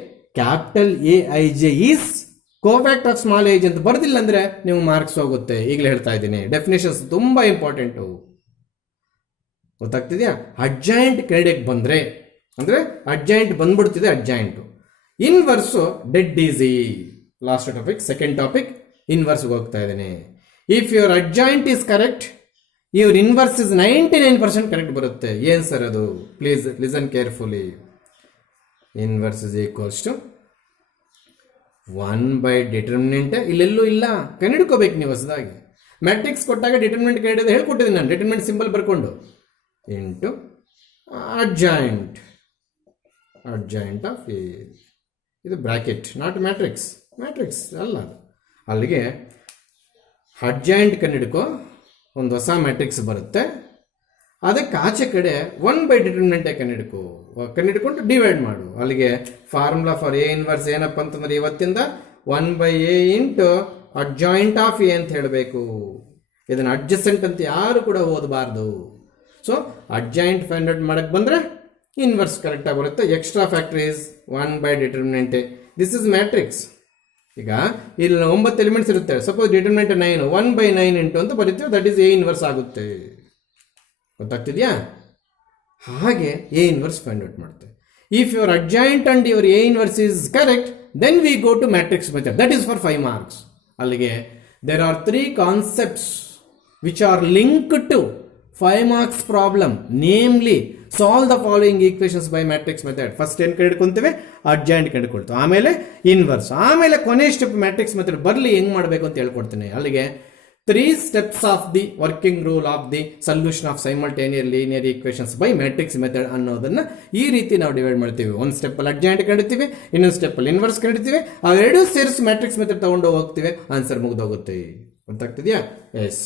capital AIJ is cofactor of small aij ಅಂತ ಬರ್ದಿಲ್ಲ ಅಂದರೆ ನೀವು ಮಾರ್ಕ್ಸ್ ಹೋಗುತ್ತೆ. ಈಗಲೇ ಹೇಳ್ತಾ ಇದ್ದೀನಿ, ಡೆಫಿನೇಷನ್ಸ್ ತುಂಬ ಇಂಪಾರ್ಟೆಂಟು. ಗೊತ್ತಾಗ್ತಿದೆಯಾ? ಅಡ್ಜಾಯಿಂಟ್ ಕ್ರೆಡಿಟ್ ಬಂದರೆ ಅಂದರೆ ಅಡ್ಜಾಯಿಂಟ್ ಬಂದ್ಬಿಡ್ತಿದೆ. Adjoint inverse dead easy. Last topic, second topic ಇನ್ವರ್ಸ್ಗೆ ಹೋಗ್ತಾ ಇದ್ದೀನಿ. If your adjoint is correct, your inverse is 99% correct ಬರುತ್ತೆ. ಏನು ಸರ್ ಅದು? Please listen carefully. Inverse is equals to 1/ಡಿಟರ್ಮಿನೆಂಟ್. ಇಲ್ಲೆಲ್ಲೂ ಇಲ್ಲ, ಕಂಡುಹಿಡ್ಕೋಬೇಕು ನೀವು ಹೊಸದಾಗಿ. ಮ್ಯಾಟ್ರಿಕ್ಸ್ ಕೊಟ್ಟಾಗ ಡಿಟರ್ಮಿನೆಂಟ್ ಕಂಡಿದ್ದು ಹೇಳ್ಕೊಟ್ಟಿದ್ದೀನಿ ನಾನು. ಡಿಟರ್ಮಿನೆಂಟ್ ಸಿಂಬಲ್ ಬರ್ಕೊಂಡು ಇಂಟು ಅಡ್ಜಾಯಿಂಟ್ ಆಫ್ ಎ. ಇದು ಬ್ರಾಕೆಟ್, ನಾಟ್ ಮ್ಯಾಟ್ರಿಕ್ಸ್. ಮ್ಯಾಟ್ರಿಕ್ಸ್ ಅಲ್ಲ ಅದು. ಅಲ್ಲಿಗೆ ಅಡ್ಜಾಯಿಂಟ್ ಕಂಡುಹಿಡ್ಕೊ, ಒಂದು ಹೊಸ ಮ್ಯಾಟ್ರಿಕ್ಸ್ ಬರುತ್ತೆ. ಅದಕ್ಕೆ ಆಚೆ ಕಡೆ 1/ಡಿಟರ್ಮಿನೆಂಟೇ ಕಂಡುಹಿಡ್ಕೊಂಡು ಡಿವೈಡ್ ಮಾಡು. ಅಲ್ಲಿಗೆ ಫಾರ್ಮುಲಾ ಫಾರ್ A ಇನ್ವರ್ಸ್ ಏನಪ್ಪ ಅಂತಂದ್ರೆ ಇವತ್ತಿಂದ 1/A into adjoint of A ಅಂತ ಹೇಳಬೇಕು. ಇದನ್ನು ಅಡ್ಜಸೆಂಟ್ ಅಂತ ಯಾರು ಕೂಡ ಓದಬಾರ್ದು. ಸೊ ಅಡ್ಜಾಯಿಂಟ್ ಫೈಂಡ್ ಔಟ್ ಮಾಡಕ್ಕೆ ಬಂದರೆ ಇನ್ವರ್ಸ್ ಕರೆಕ್ಟಾಗಿ ಬರುತ್ತೆ. ಎಕ್ಸ್ಟ್ರಾ ಫ್ಯಾಕ್ಟರ್ ಈಸ್ 1/ಡಿಟರ್ಮಿನೆಂಟ್. This is matrix. ಈಗ ಇಲ್ಲಿ 9 ಎಲಿಮೆಂಟ್ಸ್ ಇರುತ್ತೆ. ಸಪೋಸ್ ಡಿಟರ್ಮಿನೆಂಟ್ 9, 1/9 ಇಂಟು ಅಂತ ಬರೀತೀವಿ. ದಟ್ ಈಸ್ A ಇನ್ವರ್ಸ್ ಆಗುತ್ತೆ. ಗೊತ್ತಾಗ್ತಿದೆಯಾ? ಹಾಗೆ A ಇನ್ವರ್ಸ್ ಫೈಂಡ್ ಔಟ್ ಮಾಡುತ್ತೆ. If your adjoint and your A inverse is correct, then we go to matrix method. That is for 5 marks. ಅಲ್ಲಿಗೆ there are 3 concepts which are linked to 5 marks problem. Namely solve the following equations by matrix method. First ಏನು ಕಂಡುಕೊಳ್ತೇವೆ? Adjoint ಕಂಡುಕೊಳ್ತೇವೆ, ಆಮೇಲೆ inverse, ಆಮೇಲೆ ಕೊನೆ step matrix method ಬರಲಿ ಹೆಂಗೆ ಮಾಡಬೇಕು ಅಂತ ಹೇಳ್ಕೊಡ್ತೀನಿ. ಅಲ್ಲಿಗೆ 3 steps of the working rule of the solution of simultaneous linear equations by matrix method ಅನ್ನೋದನ್ನ ಈ ರೀತಿ ನಾವು ಡಿವೈಡ್ ಮಾಡ್ತೀವಿ. ಒಂದು ಸ್ಟೆಪ್ಪಲ್ಲಿ ಅಡ್ಜಾಯಿಂಟ್ ಕಂಡಿರ್ತೀವಿ, ಇನ್ನೊಂದು ಸ್ಟೆಪ್ಪಲ್ಲಿ ಇನ್ವರ್ಸ್ ಕಂಡಿರ್ತೀವಿ. ಅವೆರಡೂ ಸೇರಿಸಿ ಮ್ಯಾಟ್ರಿಕ್ಸ್ ಮೆಥಡ್ ತಗೊಂಡು ಹೋಗ್ತೀವಿ. ಆನ್ಸರ್ ಮುಗಿದೋಗುತ್ತೆ. ಗೊತ್ತಾಗ್ತಿದೆಯಾ? ಎಸ್.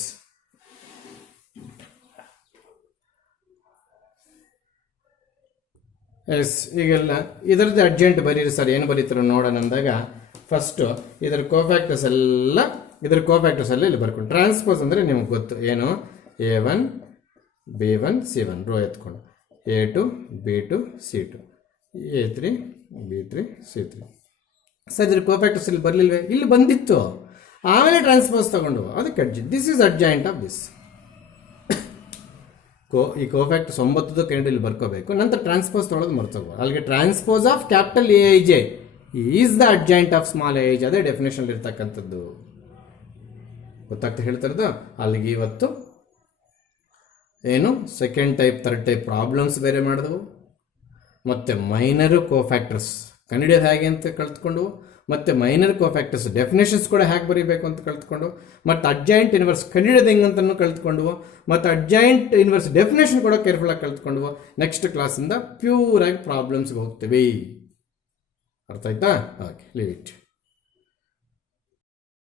ಈಗೆಲ್ಲ ಇದರದ್ದು ಅಡ್ಜಾಯಿಂಟ್ ಬರೀರಿ ಸರ್, ಏನು ಬರೀತಾರೋ ನೋಡೋಣ ಅಂದಾಗ ಫಸ್ಟು ಇದರ ಕೋಫ್ಯಾಕ್ಟರ್ಸ್ ಎಲ್ಲ ಇಲ್ಲಿ ಬರ್ಕೊಂಡು. ಟ್ರಾನ್ಸ್ಪೋಸ್ ಅಂದರೆ ನಿಮ್ಗೆ ಗೊತ್ತು ಏನು? A1 B1 C1 ರೋ ಎತ್ಕೊಂಡು A2 B2 C2 A3 B3 C3. Sir ಇದ್ರ ಕೋಫ್ಯಾಕ್ಟರ್ಸ್ ಇಲ್ಲಿ ಬರಲಿಲ್ವೇ? ಇಲ್ಲಿ ಬಂದಿತ್ತು, ಆಮೇಲೆ ಟ್ರಾನ್ಸ್ಪೋಸ್ ತಗೊಂಡು ಅದಕ್ಕೆ this is adjoint of this. ಈ ಕೋಫ್ಯಾಕ್ಟರ್ಸ್ 9 ಇಲ್ಲಿ ಬರ್ಕೋಬೇಕು. ನಂತರ ಟ್ರಾನ್ಸ್ಪೋಸ್ ತೊಗೊಳೋದು ಮರ್ತೋಗ್ಬೋದು. ಅಲ್ಲಿಗೆ transpose of capital AIJ is the adjoint of small AIJ. ಅದೇ ಡೆಫಿನೇಷನ್ ಇರ್ತಕ್ಕಂಥದ್ದು. ಗೊತ್ತಾಗ್ತಾ ಹೇಳ್ತಿರೋದು. ಅಲ್ಲಿಗೆ ಇವತ್ತು ಏನು second type, third type problems ಬೇರೆ ಮಾಡಿದವು, ಮತ್ತು ಮೈನರು ಕೋಫ್ಯಾಕ್ಟರ್ಸ್ ಕಂಡುಹಿಡಿಯೋದು ಹೇಗೆ ಅಂತ ಕಲ್ತ್ಕೊಂಡು, ಮತ್ತು ಮೈನರ್ ಕೋಫ್ಯಾಕ್ಟರ್ಸ್ ಡೆಫಿನೇಷನ್ಸ್ ಕೂಡ ಹೇಗೆ ಬರೀಬೇಕು ಅಂತ ಕಲ್ತ್ಕೊಂಡು, ಮತ್ತು ಅಡ್ಜಾಯಿಂಟ್ ಇನ್ವರ್ಸ್ ಕಂಡುಹಿಡಿಯೋದು ಹೆಂಗಂತನೂ ಕಲ್ತ್ಕೊಂಡ್ವು, ಮತ್ತು ಅಡ್ಜಾಯಿಂಟ್ ಇನ್ವರ್ಸ್ ಡೆಫಿನೇಷನ್ ಕೂಡ ಕೇರ್ಫುಲ್ಲಾಗಿ ಕಲ್ತ್ಕೊಂಡ್ವು. ನೆಕ್ಸ್ಟ್ ಕ್ಲಾಸಿಂದ ಪ್ಯೂರಾಗಿ ಪ್ರಾಬ್ಲಮ್ಸ್ಗೆ ಹೋಗ್ತೀವಿ. ಅರ್ಥ ಆಯ್ತಾ? Okay, leave it.